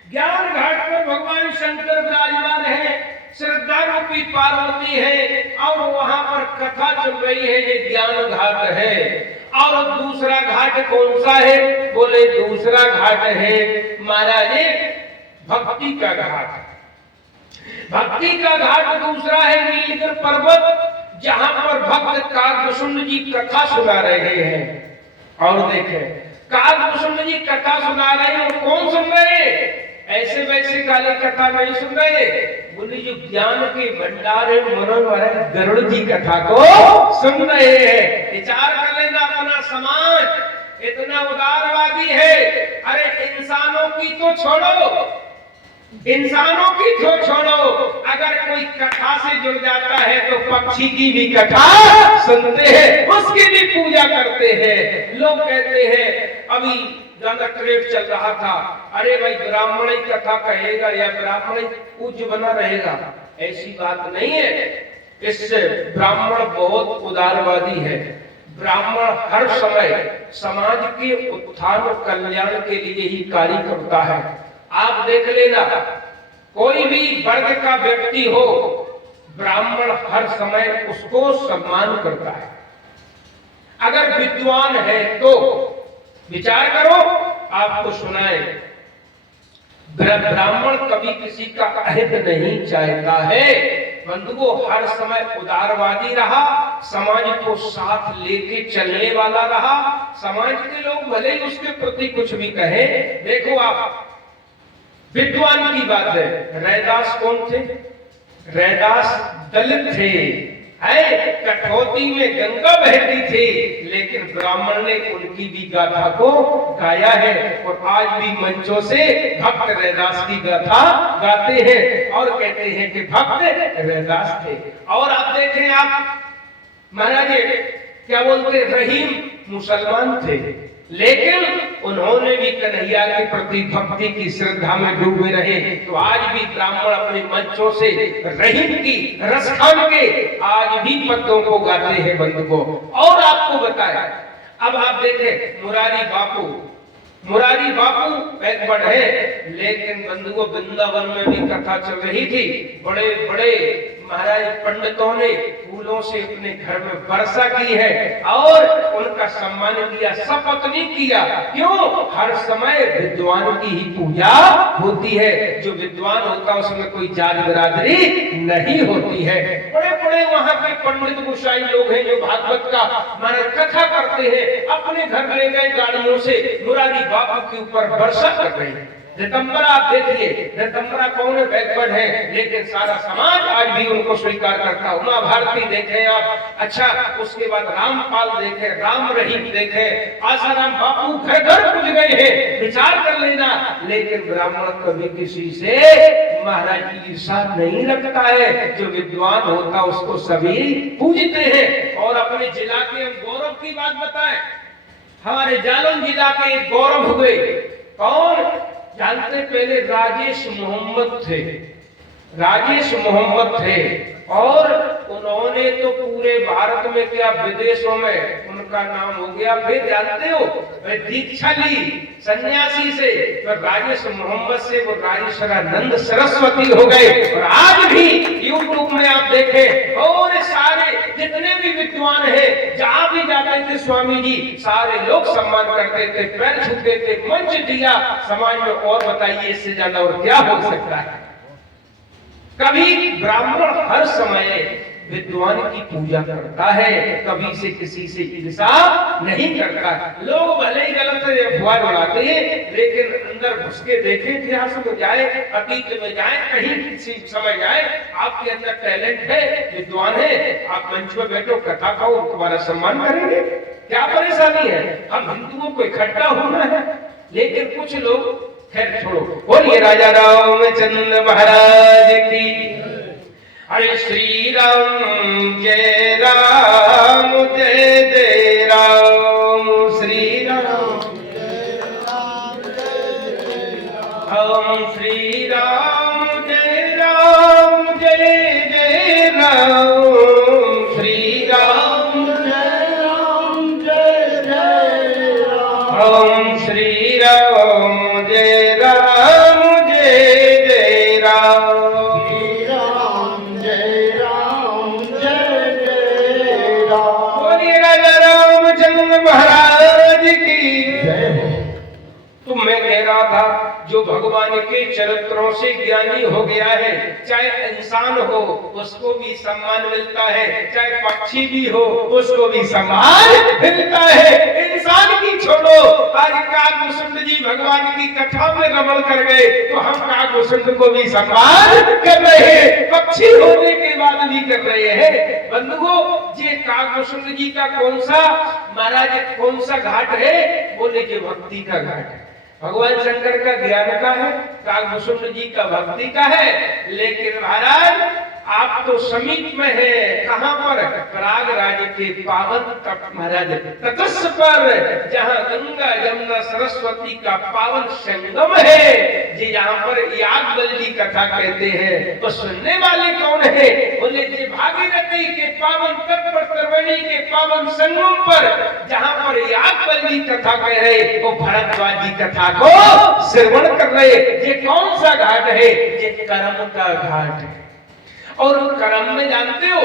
ज्ञान घाट पर भगवान शंकर विराजमान है, श्रद्धा रूपी पार्वती है और वहां पर कथा चल रही है। ये ज्ञान घाट है। और दूसरा घाट कौन सा है? बोले दूसरा घाट है महाराज भक्ति का घाट। भक्ति का घाट दूसरा है नीलगिरि पर्वत, जहां पर भक्त कागभूषण जी कथा सुना रहे हैं। और देखें कागभूषण जी कथा सुना रहे हैं, और कौन सुन रहे हैं? ऐसे वैसे काली कथा नहीं सुन रहे। बोले जो ज्ञान के भंडार मनोहर गरुड़ जी कथा को सुन रहे हैं। विचार कर लेना, अपना समाज इतना उदारवादी है। अरे इंसानों की तो छोड़ो, इंसानों की तो छोड़ो, अगर कोई कथा से जुड़ जाता है तो पक्षी की भी कथा सुनते हैं, उसकी भी पूजा करते हैं। लोग कहते हैं, अभी ज्यादा ट्रेड चल रहा था, अरे भाई ब्राह्मण ही कथा कहेगा या ब्राह्मण ही पूज्य बना रहेगा। ऐसी बात नहीं है। इससे ब्राह्मण बहुत उदारवादी है। ब्राह्मण हर समय समाज के उत्थान और कल्याण के लिए ही कार्य करता है। आप देख लेना, कोई भी वर्ग का व्यक्ति हो, ब्राह्मण हर समय उसको सम्मान करता है। अगर विद्वान है तो विचार करो, आपको सुनाए, ब्राह्मण कभी किसी का अहित नहीं चाहता है। बंधुओं हर समय उदारवादी रहा, समाज को साथ लेके चलने वाला रहा। समाज के लोग भले ही उसके प्रति कुछ भी कहें। देखो आप, विद्वान की बात है, रैदास कौन थे? रैदास दलित थे, है कठौती में गंगा बहती थी, लेकिन ब्राह्मण ने उनकी भी गाथा को गाया है। और आज भी मंचों से भक्त रैदास की गाथा गाते हैं और कहते हैं कि भक्त रैदास थे। और आप देखें, आप महाराज क्या बोलते, रहीम मुसलमान थे, लेकिन उन्होंने भी कन्हैया के प्रति भक्ति की श्रद्धा में डूबे रहे। तो आज भी ब्राह्मण अपने मंचों से रहीम की रस खान के आज भी पद्यों को गाते हैं बंधुओं। और आपको बताया, अब आप देखें मुरारी बापू, मुरारी बापू बैकवर्ड है, लेकिन बंधुओं वृंदावन में भी कथा चल रही थी। बड़े बड़े महाराज पंडितों ने फूलों से अपने घर में वर्षा की है और उनका सम्मान किया, सपत्नी किया। क्यों? हर समय विद्वान की ही पूजा होती है। जो विद्वान होता है उसमें कोई जात बिरादरी नहीं होती है। बड़े बड़े वहां के पंडित गोसाई लोग हैं जो भागवत का महाराज कथा करते हैं, अपने घर ले गए गाड़ियों से मुरारी बापू के ऊपर वर्षा कर रहे हैं। ऋतंबरा आप देखिए, ऋतंबरा कौन है? बैकवर्ड है, लेकिन सारा समाज आज भी उनको स्वीकार करता है। उमा भारती देखे आप, अच्छा उसके बाद रामपाल देखे, राम रहीम देखे, आसाराम बापू घर घर पूज गए हैं। विचार कर लेना, लेकिन ब्राह्मण कभी किसी से महाराज की ईर्ष्या नहीं रखता है। जो विद्वान होता उसको सभी पूजते हैं। और अपने जिला के गौरव की बात बताएं, हमारे जालौन जिला के गौरव हुए, कौन जानते? पहले राजेश मोहम्मद थे, राजेश मोहम्मद थे और उन्होंने तो पूरे भारत में क्या विदेशों में उनका नाम हो गया। फिर जानते हो दीक्षा ली सन्यासी से, तो राजेश मोहम्मद से वो राजेश्वरानंद सरस्वती हो गए। और आज भी यूट्यूब में आप देखें और सारे जितने भी विद्वान हैं जहां भी जाते थे स्वामी जी सारे लोग सम्मान करते थे, पैर छूते थे, मंच दिया समाज में। और बताइए इससे ज्यादा और क्या हो सकता है। कभी ब्राह्मण हर समय विद्वान की पूजा करता है, कभी से किसी से ईर्षा नहीं करता। लोग भले ही गलत अफवाह उड़ाते हैं, लेकिन अंदर घुस के देखें, इतिहास में जाए, अतीत में जाए, कहीं किसी समय जाए, आपके अंदर टैलेंट है, विद्वान है, आप मंच में बैठो, कथा खाओ, तुम्हारा सम्मान करेंगे। क्या परेशानी है? हम हिंदुओं को इकट्ठा होना है, लेकिन कुछ लोग खैर छोड़ो। बोलिए राजा रामचंद्र महाराज की। हरे श्री राम जय राम जय जय राम, श्री राम जय राम जय जय राम, श्री राम जय राम जय जय राम, श्री राम जय राम जय जय राम, श्री राम जय राम जय जय राम, श्री राम जय राम जय जय राम। बोलिए राजा रामचंद्र महाराज की जय। तो मैं कह रहा था जो भगवान के चरित्रों से ज्ञानी हो गया है, चाहे इंसान हो उसको भी सम्मान मिलता है, चाहे पक्षी भी हो उसको भी सम्मान मिलता है। इंसान की छोड़ो, आज काकभूषण जी भगवान की कथा में रमण कर गए तो हम काकभूषण को भी सम्मान कर रहे हैं, पक्षी होने के बाद भी कर रहे हैं। बंधुओं, ये काकभूषण जी का कौन सा महाराज कौन सा घाट है? बोले कि भक्ति का घाट है। भगवान शंकर का ज्ञान का है, काकभूषण जी का भक्ति का है। लेकिन महाराज आप तो समीप में है, कहां पर? प्रयागराज के पावन तट महाराज तटस्थ पर, जहां गंगा यमुना सरस्वती का पावन संगम है, जी यहाँ पर याज्ञवल्क्य कथा कहते हैं। तो सुनने वाले कौन है? बोले जी भागीरथी के पावन तट पर, त्रिवेणी के पावन संगम पर, जहां पर याज्ञवल्क्य कथा कह रहे, वो भरद्वाज जी कथा को श्रवण कर रहे। ये कौन सा घाट है? ये कर्म का घाट है। और कर्म में जानते हो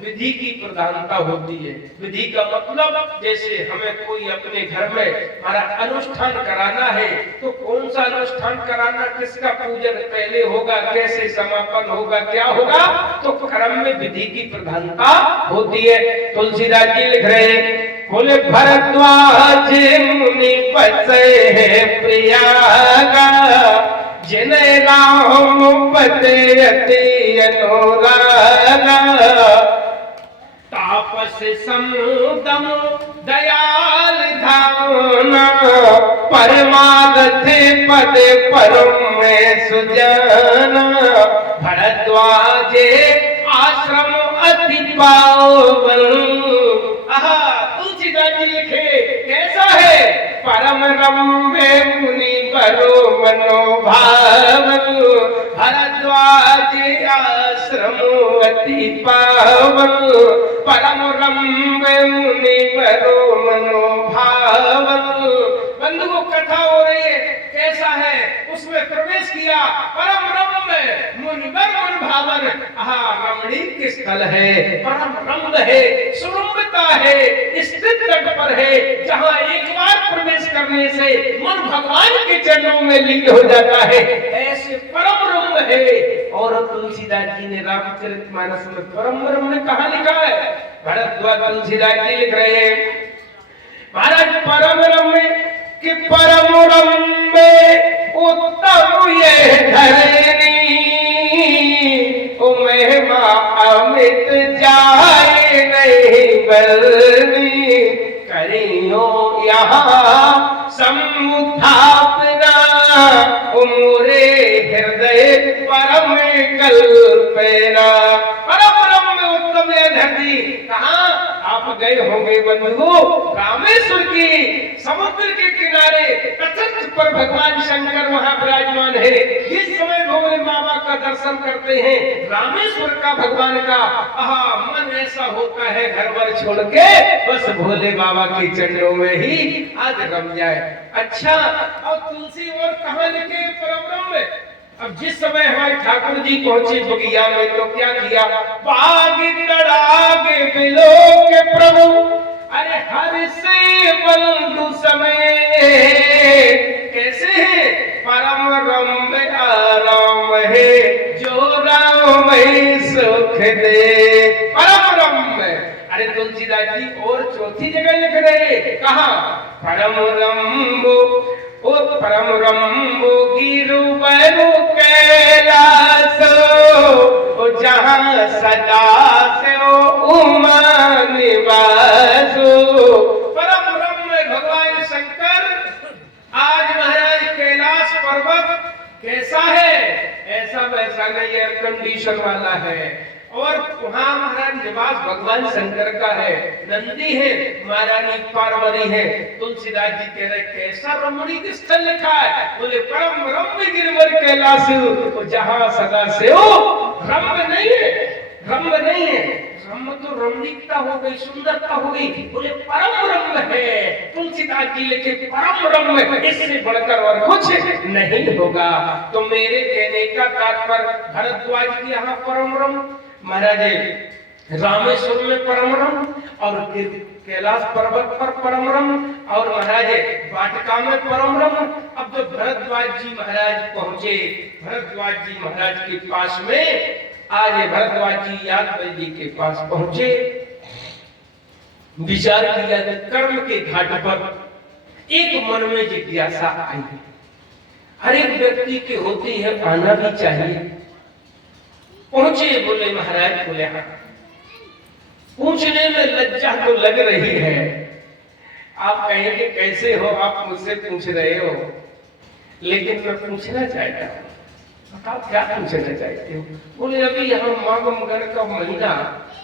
विधि की प्रधानता होती है। विधि का मतलब जैसे हमें कोई अपने घर में हमारा अनुष्ठान कराना है, तो कौन सा अनुष्ठान कराना, किसका पूजन पहले होगा, कैसे समापन होगा, क्या होगा, तो कर्म में विधि की प्रधानता होती है। तुलसीदास जी लिख रहे हैं, बोले भरद्वाज मुनि बसे है प्रयागा, जिन्हें राम पते अति अनुरागा, तापस समदम दयाल धाना, परमागत पद परम में सुजाना, भरद्वाजे आश्रम अति पावन। तुलसीदास जी लिखे कैसा है? परम रम्य मुनि बरो मनोभावन, भरद्वाज आश्रम अति पावन, परम रम्य मुनि बरो मनोभावन। बंधुओं कथा हो रही है, कैसा है? उसमें प्रवेश किया, परम रम्य मुनिवर मन भावन। रमणीक स्थल है, परम रम्य है, सुरम्यता है, स्थित तट पर है, जहां एक बार प्रवेश करने से मन भगवान के चरणों में लीन हो जाता है। ऐसे परम रम्य है। और तुलसीदास जी ने रामचरितमानस में परम रम्य कहां लिखा है? भरद्वाज तुलसीदास जी लिख रहे हैं, महाराज परम रम्य कि परम रम्य उत्तम ये धरनी, ओ महिमा अमित जाए नहीं बरनी, करियो यहाँ समुत्थापना, ओ मोरे हृदय परम कल्पना। परम रम्य उत्तम ये धरती कहाँ? आप गए होंगे बंधुओं, रामेश्वर की समुद्र के किनारे तटस्थ पर भगवान शंकर वहां विराजमान है। जिस समय भोले बाबा का दर्शन करते हैं, रामेश्वर का, भगवान का, आहा मन ऐसा होता है घर वर छोड़ के बस भोले बाबा के चरणों में ही आज रम जाए। अच्छा, और तुलसी और कहां लिखे परम में? अब जिस समय हमारे ठाकुर जी पहुंचे बगिया में तो क्या किया? बाग तड़ागे बिलो के प्रभु, अरे हर से बंधु समय कैसे है? परम रम आराम है जो राम सुख दे। परम रम, अरे तुलसीदास जी और चौथी जगह लिख रहे, कहा? परम रम्बो, ओ परम रम्बो गिरु बरु कैलास, ओ जहां सदा से उमा निवासो। परम रम्य भगवान शंकर आज महाराज कैलाश पर्वत कैसा है? ऐसा वैसा नहीं, एयर कंडीशन वाला है। और वहां महाराज निवास भगवान शंकर का है, नंदी है, महारानी पार्वती है। तुलसीदास जी कह रहे कैसा रमणीक स्थल लिखा है? बोले परम रम्य गिरिवर कैलाश, जहां सदा से हो रम्य नहीं है, रम्य नहीं है, रम्य तो रमणीकता हो गई, सुंदरता हो गई। बोले परम रम्य है, तुलसीदास जी लिखे परम रम्य, इससे बढ़कर और कुछ नहीं होगा। तो मेरे कहने का तात्पर्य भरद्वाज की यहाँ परम रम्य, महाराज रामेश्वर में परम रम्य, और कैलाश पर्वत पर परम रम्य, और महाराज वाटिका में परम रम्य। अब जब भरद्वाज जी महाराज पहुंचे, भरद्वाज जी महाराज के पास में, आज भरद्वाज जी यादव जी के पास पहुंचे, विचार किया कर्म के घाट पर एक मन में जिज्ञासा आई। हर एक व्यक्ति के होती है, आना भी चाहिए। पहुंचे, बोले महाराज, बोले हाँ। पूछने में लज्जा तो लग रही है, आप कहेंगे कैसे हो, आप मुझसे पूछ रहे हो, लेकिन मैं पूछना चाहता हूँ। बताओ क्या पूछना चाहते हो? बोले अभी यहाँ माघ मगर का महीना,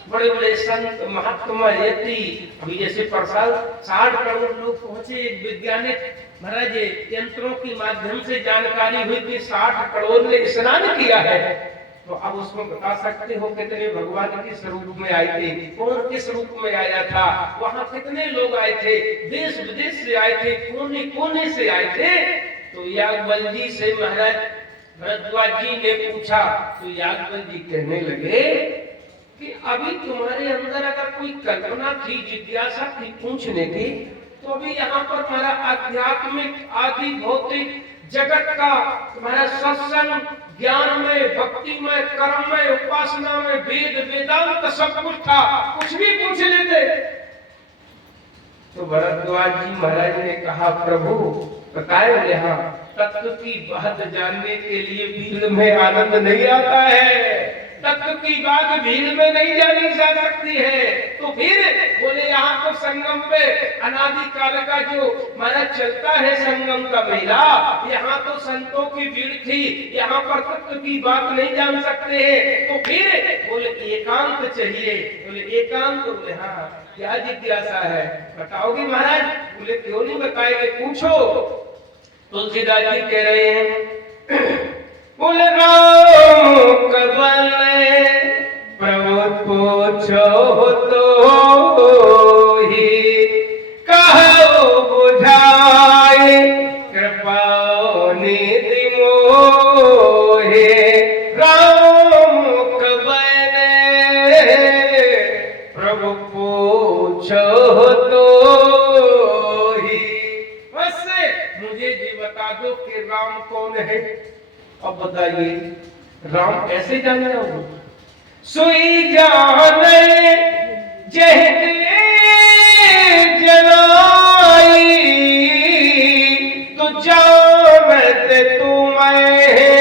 बड़े बड़े संत महात्मा यति, अभी जैसे प्रसाद 60 करोड़ लोग पहुंचे। एक वैज्ञानिक महाराज यंत्रों के माध्यम से जानकारी हुई कि 60 करोड़ ने स्नान किया है। तो अब उसमें बता सकते हो कितने भगवान किस रूप में आए थे, कौन किस रूप में आया था, वहां कितने लोग आए थे, देश विदेश से आए थे, कोने कोने से आए थे। तो याज्ञवल्क्य जी से महाराज भरद्वाज जी ने पूछा, तो याज्ञवल्क्य जी कहने लगे कि अभी तुम्हारे अंदर अगर कोई कल्पना थी, जिज्ञासा थी पूछने की, तो अभी यहाँ पर तुम्हारा आध्यात्मिक आदि भौतिक जगत का तुम्हारा सत्संग ज्ञान में, भक्ति में, कर्म में, उपासना में, वेद वेदांत सब कुछ था, कुछ भी पूछ लेते। तो भरद्वाज जी महाराज ने कहा प्रभु बताए? बोले हाँ, तत्व की बात जानने के लिए भीड़ में आनंद नहीं आता है, तत्व की बात भीड़ में नहीं जानी जा सकती है। तो फिर बोले यहाँ तो संगम पे अनादि काल का जो महाराज चलता है संगम का मेला, यहाँ तो संतों की भीड़ थी, यहाँ पर तत्व की बात नहीं जान सकते हैं। तो फिर बोले एकांत चाहिए। बोले एकांत? बोले हाँ, क्या जिज्ञासा है, बताओगे महाराज? बोले क्यों नहीं बताएंगे, पूछो। तुलसीदास जी कह रहे हैं, बोले राम कबल प्रभु पूछो तो ही कहो बुझाए, कृपा निधि मोहे। राम कबल प्रभु पूछो तो ही। बस मुझे जी बता दो कि राम कौन है। अब बताइए, राम ऐसे जाने हो? सुई जाने जह जनाई, तो जानत तुम्हें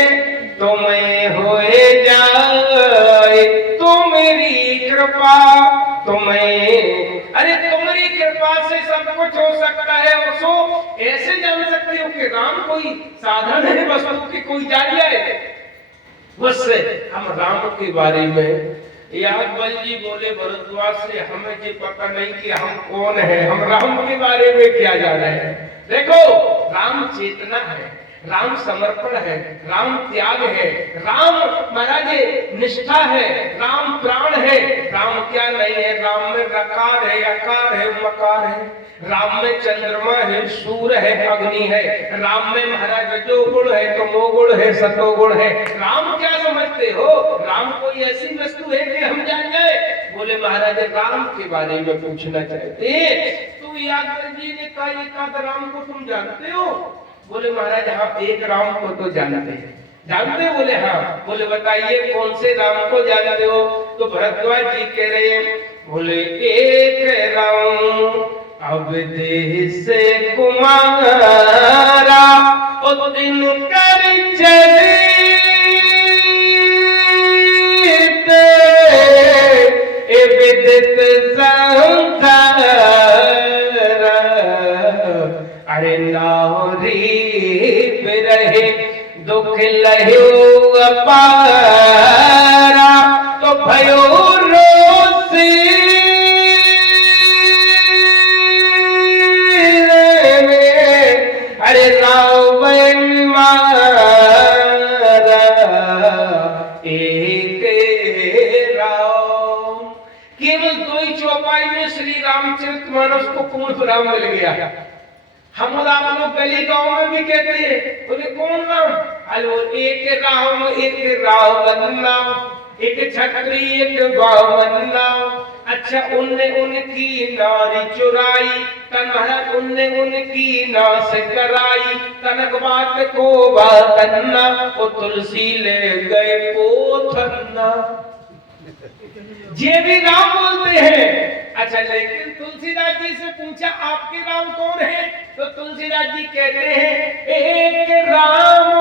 होए जाए, तुम्हारी कृपा तुम्हें, अरे तुम्हारी कृपा से सब कुछ हो सकता है। उसको ऐसे जान सकते हो कि राम कोई साधन है वस्तु की कोई जान जाए। उससे हम राम के बारे में याज्ञवल्क्य जी बोले भरद्वाज से हमें ये पता नहीं कि हम कौन है, हम राम के बारे में क्या जान रहे हैं। देखो राम चेतना है, राम समर्पण है, राम त्याग है, राम महाराज निष्ठा है, राम प्राण है। राम क्या नहीं है, राम में रकार है, अकार है, मकार है, राम में चंद्रमा है, सूर्य है, अग्नि है, राम में महाराज रजोगुण है, तमोगुण है, सतोगुण है। राम क्या समझते हो? राम कोई ऐसी वस्तु है कि हम जान जाए? बोले महाराज राम के बारे में पूछना चाहते। तो यादव जी ने कहा एकाध राम को तुम जानते हो? बोले महाराज हाँ एक राम को तो जानते हैं। जानते? बोले हाँ। बोले बताइए कौन से राम को जानते हो? तो भरद्वाज जी कह रहे हैं, बोले एक राम अब देह से कुमारा ओ दिन कर चले विदित संसारा। अरे नारी रहे दुख लहो अपारा तो भयो रोसी। अरे रावण मारा एक राम। केवल दो ही चौपाई में श्री रामचरितमानस को पूर्ण राम मिल गया। हम लोग गली गांव में भी कहते हैं, बोले कौन राम? अरे एक राम एक रावण नाम, एक छत्री एक बावन नाम। अच्छा उनने उनकी नारी चुराई, तनहर उनने उनकी नाश कराई। तनक बात को बातन्ना वो तुलसी ले गए पोथन्ना। ये भी राम बोलते हैं। अच्छा लेकिन तुलसीदास जी से पूछा आपके राम कौन है? तो तुलसीदास जी कहते हैं एक राम।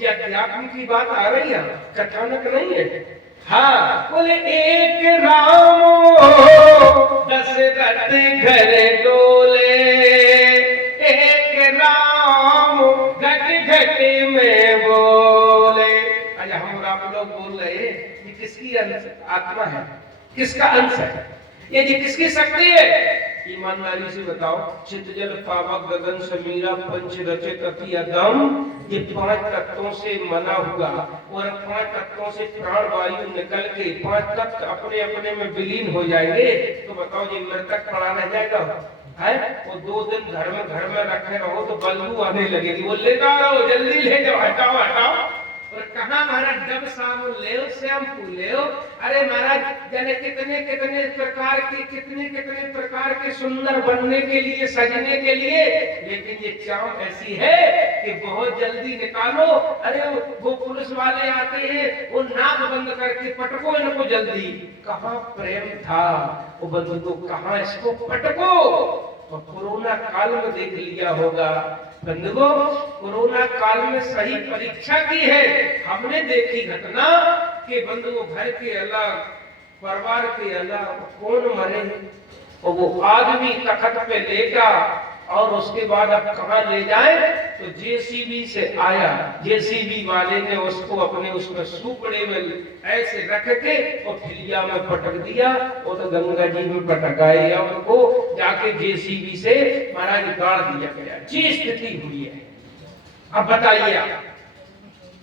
ये अध्यात्म की बात आ रही है, कथानक नहीं है। हाँ बोले एक राम दशरथ घर डोले, एक राम घट घट में बोले। अच्छा हम आप लोग बोल रहे ये किसकी आत्मा है, किसका अंश है, ये जी किसकी शक्ति है? ईमानदारी से बताओ। चित्त जल पावक गगन समीरा पंच रचित अति अदम। ये पांच तत्वों से बना हुआ और पांच तत्वों से प्राण वायु निकल के पांच तत्व अपने अपने में विलीन हो जाएंगे। तो बताओ ये मृतक पड़ा रह जाएगा है? वो 2 दिन घर में रखे रहो तो बदबू आने लगेगी। वो ले जाओ जल्दी ले जाओ, हटाओ हटाओ। और कहा महाराज जब साबुन ले शैम्पू ले। अरे महाराज जाने कितने कितने प्रकार के सुंदर बनने के लिए सजने के लिए, लेकिन ये चाव ऐसी है कि बहुत जल्दी निकालो। अरे वो पुलिस वाले आते हैं, वो नाक बंद करके पटको इनको जल्दी। कहाँ प्रेम था वो बंधु को, कहाँ इसको पटको। और कोरोना काल में देख लिया होगा बंधुओं, कोरोना काल में सही परीक्षा की है। हमने देखी घटना कि बंधुओं घर के अलग परिवार के अलग कौन मरे और वो आदमी तख्त पे लेटा और उसके बाद अब कहाँ ले जाए? तो जेसीबी से आया, जेसीबी वाले ने उसको अपने उसमें सुपड़े में ऐसे रख के और फिलिया में पटक दिया। वो तो गंगा जी में पटकाया उनको, जाके जेसीबी से महाराज गाड़ दिया गया। जी स्थिति हुई है। अब बताइए आप,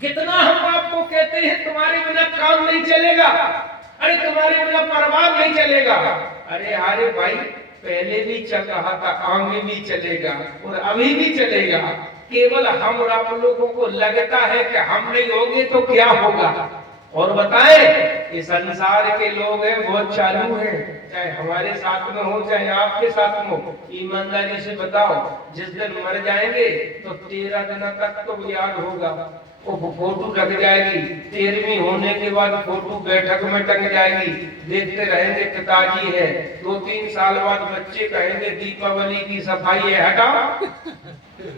कितना हम आपको कहते हैं तुम्हारे बिना काम नहीं चलेगा, अरे तुम्हारे बिना परिवार नहीं चलेगा। अरे भाई पहले भी चल रहा था, आगे भी चलेगा और अभी भी चलेगा। केवल हम और आप लोगों को लगता है कि हम नहीं होंगे तो क्या होगा। और बताएं ये संसार के लोग हैं बहुत चालू हैं, चाहे हमारे साथ में हो चाहे आपके साथ में हो। ईमानदारी से बताओ, जिस दिन मर जाएंगे तो 13 दिन तक तो याद होगा, वो फोटो लग जाएगी। 13वीं होने के बाद फोटो बैठक में टंग जाएगी, देखते रहेंगे पिताजी है। 2-3 साल बाद बच्चे कहेंगे दीपावली की सफाई है, हटाओ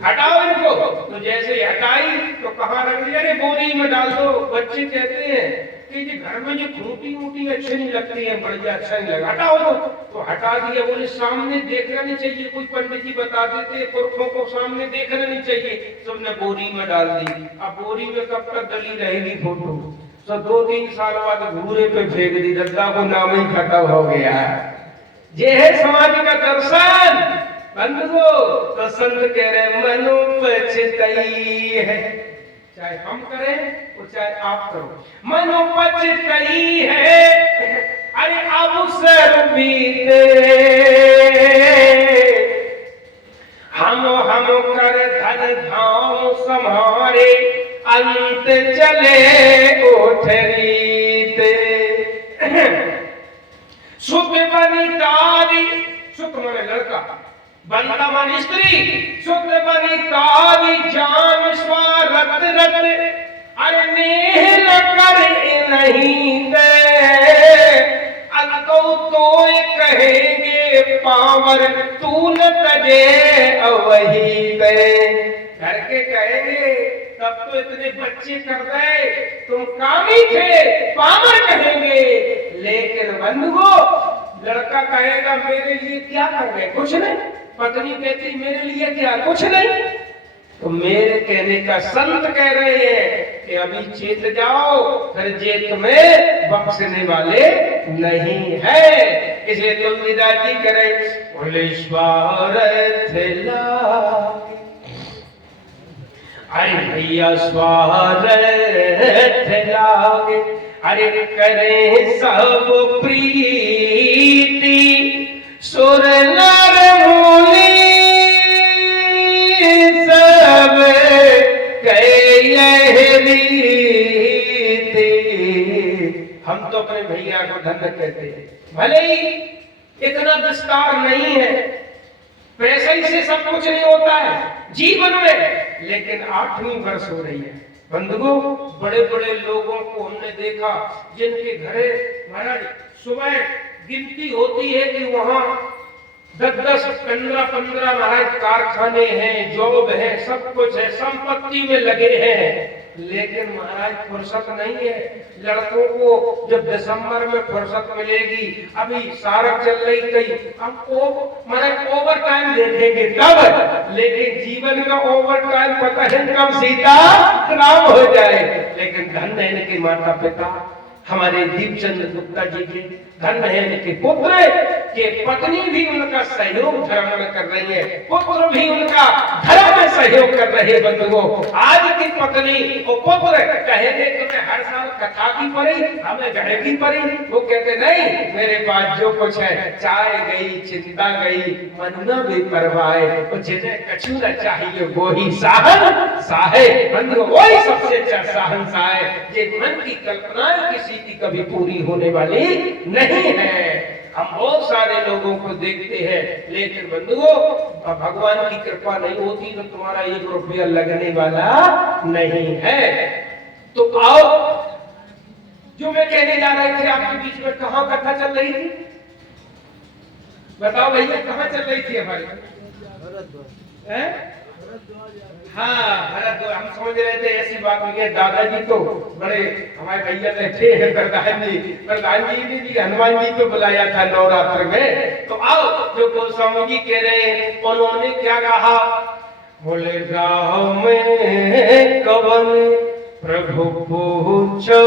हटाओ इनको। तो जैसे हटाई तो कहाँ रख दिया? अरे बोरी में डाल दो। बच्चे कहते हैं कि जी घर में जो खूंटी अच्छी नहीं लगती है, बढ़िया अच्छा नहीं लगा, हटाओ तो हटा दिया। बोले सामने देखना नहीं चाहिए, कोई पंडित जी बता देते पुरखों को सामने देखना नहीं चाहिए, सबने बोरी में डाल दी। अब बोरी में कब तक डली रहेगी फोटो? तो 2-3 साल बाद घूरे पे फेंक दी, दद्दा को नाम ही खत्म हो गया। ये है समाज का दर्शन बंधुओं। तो संत कह रहे मनो पचतई है, चाहे हम करें और चाहे आप करो, मनो पचतई है। अरे अवसर बीते हम कर धन धाम सम्हारे, अंत चले ओठरीते। सुख बनितारी, सुख माने लड़का, बनिता माने स्त्री, सुख बनितारी जान स्वारत रत, अरे नेह न कर नहीं दे, अतो तो कहेंगे पावर तू न तजे अवही दे। घर के कहेंगे तब तो इतने बच्चे कर रहे, तुम कामी थे, पावर कहेंगे। लेकिन बंधुओं, लड़का कहेगा मेरे लिए क्या कर रहे, कुछ नहीं। पत्नी कहती मेरे लिए क्या, कुछ नहीं। तो मेरे कहने का संत कह रहे हैं कि अभी चेत जाओ, फिर जेत में बख्शने वाले नहीं है। इसे तुलसीदास जी करे, बोले स्वार्थ लागे, अरे भैया स्वार्थ लागे, अरे करे सब प्रीति, सुर नर मुनि सब कह रीति। हम तो अपने भैया को धन्य कहते हैं, भले ही इतना विस्तार नहीं है, पैसे ही से सब कुछ नहीं होता है जीवन में, लेकिन 8वीं वर्ष हो रही है। बंधुओं, बड़े बड़े लोगों को हमने देखा जिनके घरे महाराज सुबह गिनती होती है कि वहां 10-10, 15-15 महाराज कारखाने हैं, जॉब है, सब कुछ है, संपत्ति में लगे हैं, लेकिन महाराज फुर्सत नहीं है। लड़कों को जब दिसंबर में फुर्सत मिलेगी, अभी सारक चल रही कहीं, हम महाराज ओवर टाइम देखेंगे तब, लेकिन जीवन का ओवर टाइम पता है कब सीता राम हो जाए। लेकिन धन्य है इनके माता पिता, हमारे दीपचंद गुप्ता जी के, धन्य है इनके पुत्र के पत्नी भी उनका सहयोग धर्म में कर रही है, पुत्र भी उनका धर्म में सहयोग कर रहे हैं। बंधुओं, आज की पत्नी और पुत्र कहेंगे तुम्हें हर साल कथा की पड़ी, हमें घर की पड़ी, वो कहते नहीं, मेरे पास जो कुछ है, चाय गई, चिंता गई, मन न बेपरवाह, और जिन्हें कछु न चाहिए वो ही साहन साहे। बंधुओं, वही सबसे अच्छा साहन साहे, ये मन की कल्पनाएं किसी की कभी पूरी होने वाली नहीं है। हम बहुत सारे लोगों को देखते हैं, लेकिन बंधुओं, भगवान की कृपा नहीं होती तो तुम्हारा 1 रुपया लगने वाला नहीं है। तो आओ, जो मैं कहने जा रहे थे आपके बीच में, कहां कथा चल रही थी बताओ भैया, कहां चल रही थी हमारी? हाँ, भरद्वाज। हम समझ रहे थे ऐसी बात नहीं है, दादाजी तो बड़े हमारे भैया बैठे हैं, प्रधान जी ने भी हनुमान जी को बुलाया था नवरात्र में। तो आओ, जो गोस्वामी जी कह रहे हैं, उन्होंने क्या कहा, बोले राम में कवन प्रभु पूछो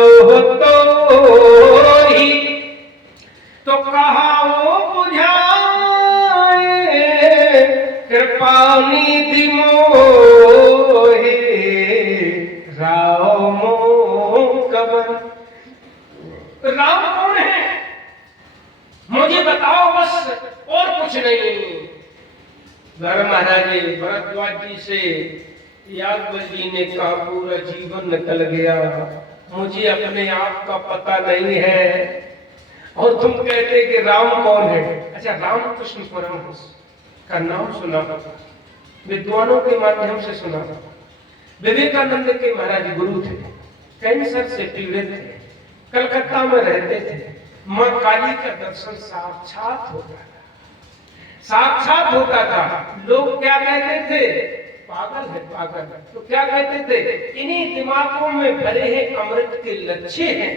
तो ही, तो कहा वो बुझाए कृपा निधि मोहे, राम कवन। राम कौन है मुझे बताओ बस, और कुछ नहीं। धर्म महाराज भरद्वाज जी से यादव जी ने कहा, पूरा जीवन निकल गया, मुझे अपने आप का पता नहीं है, और तुम कहते कि राम कौन है। अच्छा, रामकृष्ण परमहंस का नाम सुना, विद्वानों के माध्यम से सुना। विवेकानंद के महाराज गुरु थे, कैंसर से पीड़ित थे, कलकत्ता में रहते थे। मां काली का दर्शन साक्षात होता था, साक्षात होता था। लोग क्या कहते थे, पागल है पागल। तो क्या कहते थे, इन्हीं दिमागों में भरे हैं अमृत के लच्छे हैं,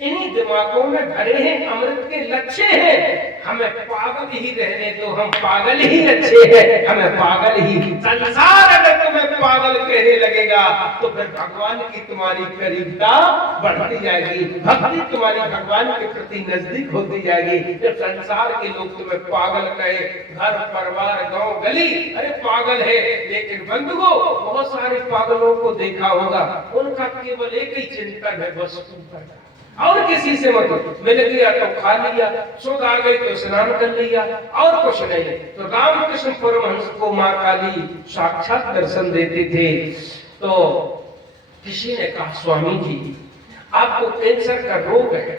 इन्हीं दिमागों में भरे हैं अमृत के लच्छे हैं, हमें पागल ही रहने दो, हम पागल ही अच्छे हैं, हमें पागल ही। संसार अगर तुम्हें पागल पागल कहने लगेगा तो फिर भगवान की तुम्हारी करीबता बढ़ती जाएगी, भक्ति तुम्हारी भगवान के प्रति नजदीक होती जाएगी। जब संसार के लोग तुम्हें पागल कहे, घर परिवार गांव गली, अरे पागल है, लेकिन बंधुओं बहुत सारे पागलों को देखा होगा, उनका केवल एक ही चिंतन है, बस ऊपर और किसी से मत, मिल गया तो खा लिया, सुध आ गई तो स्नान कर लिया, और कुछ नहीं। तो रामकृष्ण परमहंस को मां काली साक्षात दर्शन देते थे। तो किसी ने कहा स्वामी जी आपको कैंसर का रोग है,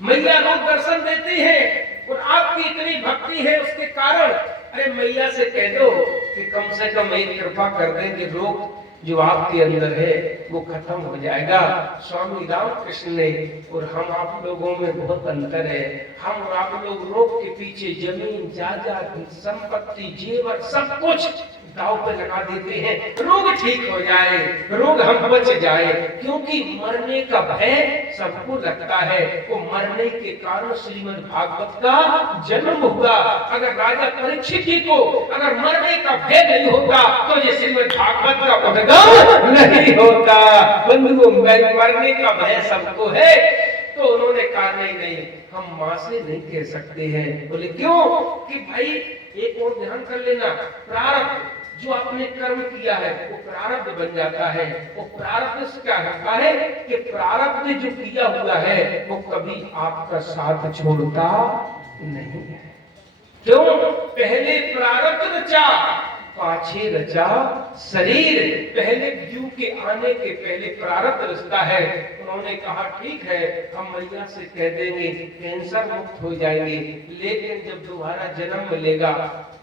मैया रोग दर्शन देती है और आपकी इतनी भक्ति है उसके कारण, अरे मैया से कह दो कि कम से कम एक कृपा कर दें कि रोग जो आपके अंदर है वो खत्म हो जाएगा। स्वामी रामकृष्ण ने और हम आप लोगों में बहुत अंतर है। हम और आप लोग रोग के पीछे जमीन जायदाद संपत्ति जेवर सब कुछ दांव पे लगा देते हैं, रोग ठीक हो जाए, रोग हम बच जाए, क्योंकि मरने का भय सबको लगता है। वो मरने के कारण श्रीमद् भागवत का जन्म हुआ। अगर राजा परीक्षित जी को अगर मरने का भय नहीं होता तो ये श्रीमद् भागवत का उद्गम नहीं होता। बंधुओं मरने का भय सबको है, तो उन्होंने कहा नहीं हम मां से नहीं कह सकते हैं। बोले क्यों? कि भाई एक और ध्यान कर लेना, प्रारब्ध जो आपने कर्म किया है वो प्रारब्ध बन जाता है। वो प्रारब्ध से क्या होता है कि प्रारब्ध जो किया हुआ है वो कभी आपका साथ छोड़ता नहीं है। क्यों? पहले प्रारब्ध रचा पाछे रचा शरीर। पहले जीव के आने के पहले प्रारब्ध रचता है। उन्होंने कहा ठीक है हम मैया से कह देंगे कैंसर मुक्त हो जाएंगे, लेकिन जब दोबारा जन्म मिलेगा,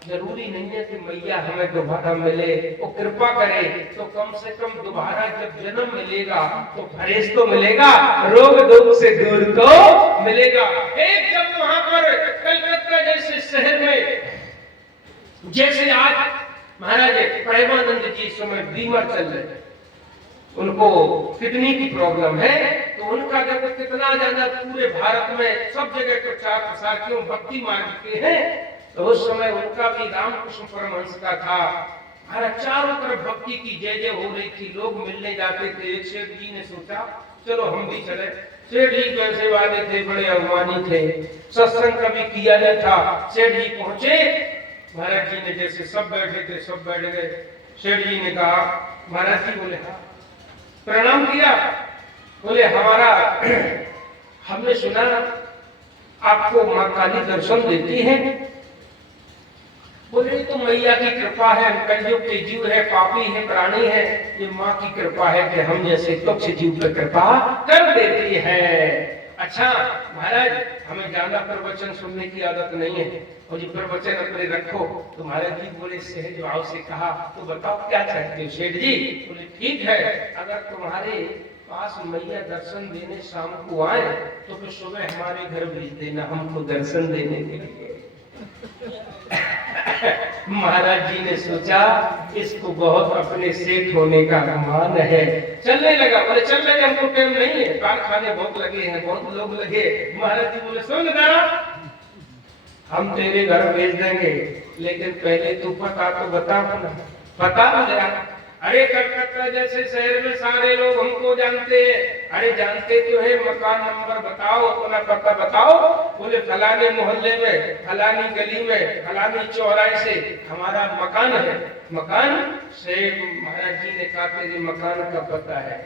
जरूरी नहीं है कि मैया हमें दोबारा मिले, वो कृपा करे तो कम से कम दोबारा जब जन्म मिलेगा तो फरेश तो मिलेगा, रोग दुख से दूर तो मिलेगा। एक जब वहां पर कलकत्ता जैसे शहर में, जैसे आज महाराज प्रेमानंद जी इस समय बीमार चल रहे हैं, उनको किडनी की प्रॉब्लम है, तो उनका जब कितना ज्यादा पूरे भारत में सब जगह प्रचार प्रसार क्यों भक्ति मार्ग के हैं, तो उस समय उनका भी रामकृष्ण परमहंस का था। महाराज चारों तरफ भक्ति की जय जय हो रही थी, लोग मिलने जाते थे। एक सेठ जी ने सोचा चलो हम भी चले। सेठ जी पैसे वाले थे, बड़े अभिमानी थे, सत्संग कभी किया नहीं था। सेठ जी पहुंचे, महाराज जी ने जैसे सब बैठे थे सब बैठ गए। सेठ जी ने कहा महाराज जी, बोले हाँ, प्रणाम किया। बोले हमारा हमने सुना आपको मां काली दर्शन देती है। बोले तो मैया की कृपा है, कलयुग के जीव है, पापी है, प्राणी है, ये मां की कृपा है कि हम जैसे तुच्छ जीव पर कृपा कर देती है। अच्छा महाराज हमें ज्यादा प्रवचन सुनने की आदत नहीं है, और ये प्रवचन अपने रखो। तो महाराज जी बोले सहज भाव से कहा तो बताओ क्या चाहते हो सेठ जी? बोले ठीक है, अगर तुम्हारे पास मैया दर्शन देने शाम को आए तो फिर सुबह हमारे घर भेज देना हमको दर्शन देने के लिए। महाराज जी ने सोचा इसको बहुत अपने सेठ होने का अभिमान है, चलने लगा। बोले चलने का हमको टाइम नहीं है, कारखाने बहुत लगे हैं, बहुत लोग लगे। महाराज जी बोले सुन जरा, हम तेरे घर भेज देंगे, लेकिन पहले तू पता तो बता ना। पता बोले अरे कलकत्ता जैसे शहर में सारे लोग हमको जानते हैं। अरे जानते तो है, मकान नंबर बताओ, अपना पता बताओ। बोले फलाने मोहल्ले में, फलानी गली में, फलानी चौराहे से हमारा मकान है। मकान से महाराज जी ने कहा तेरे मकान का पता है।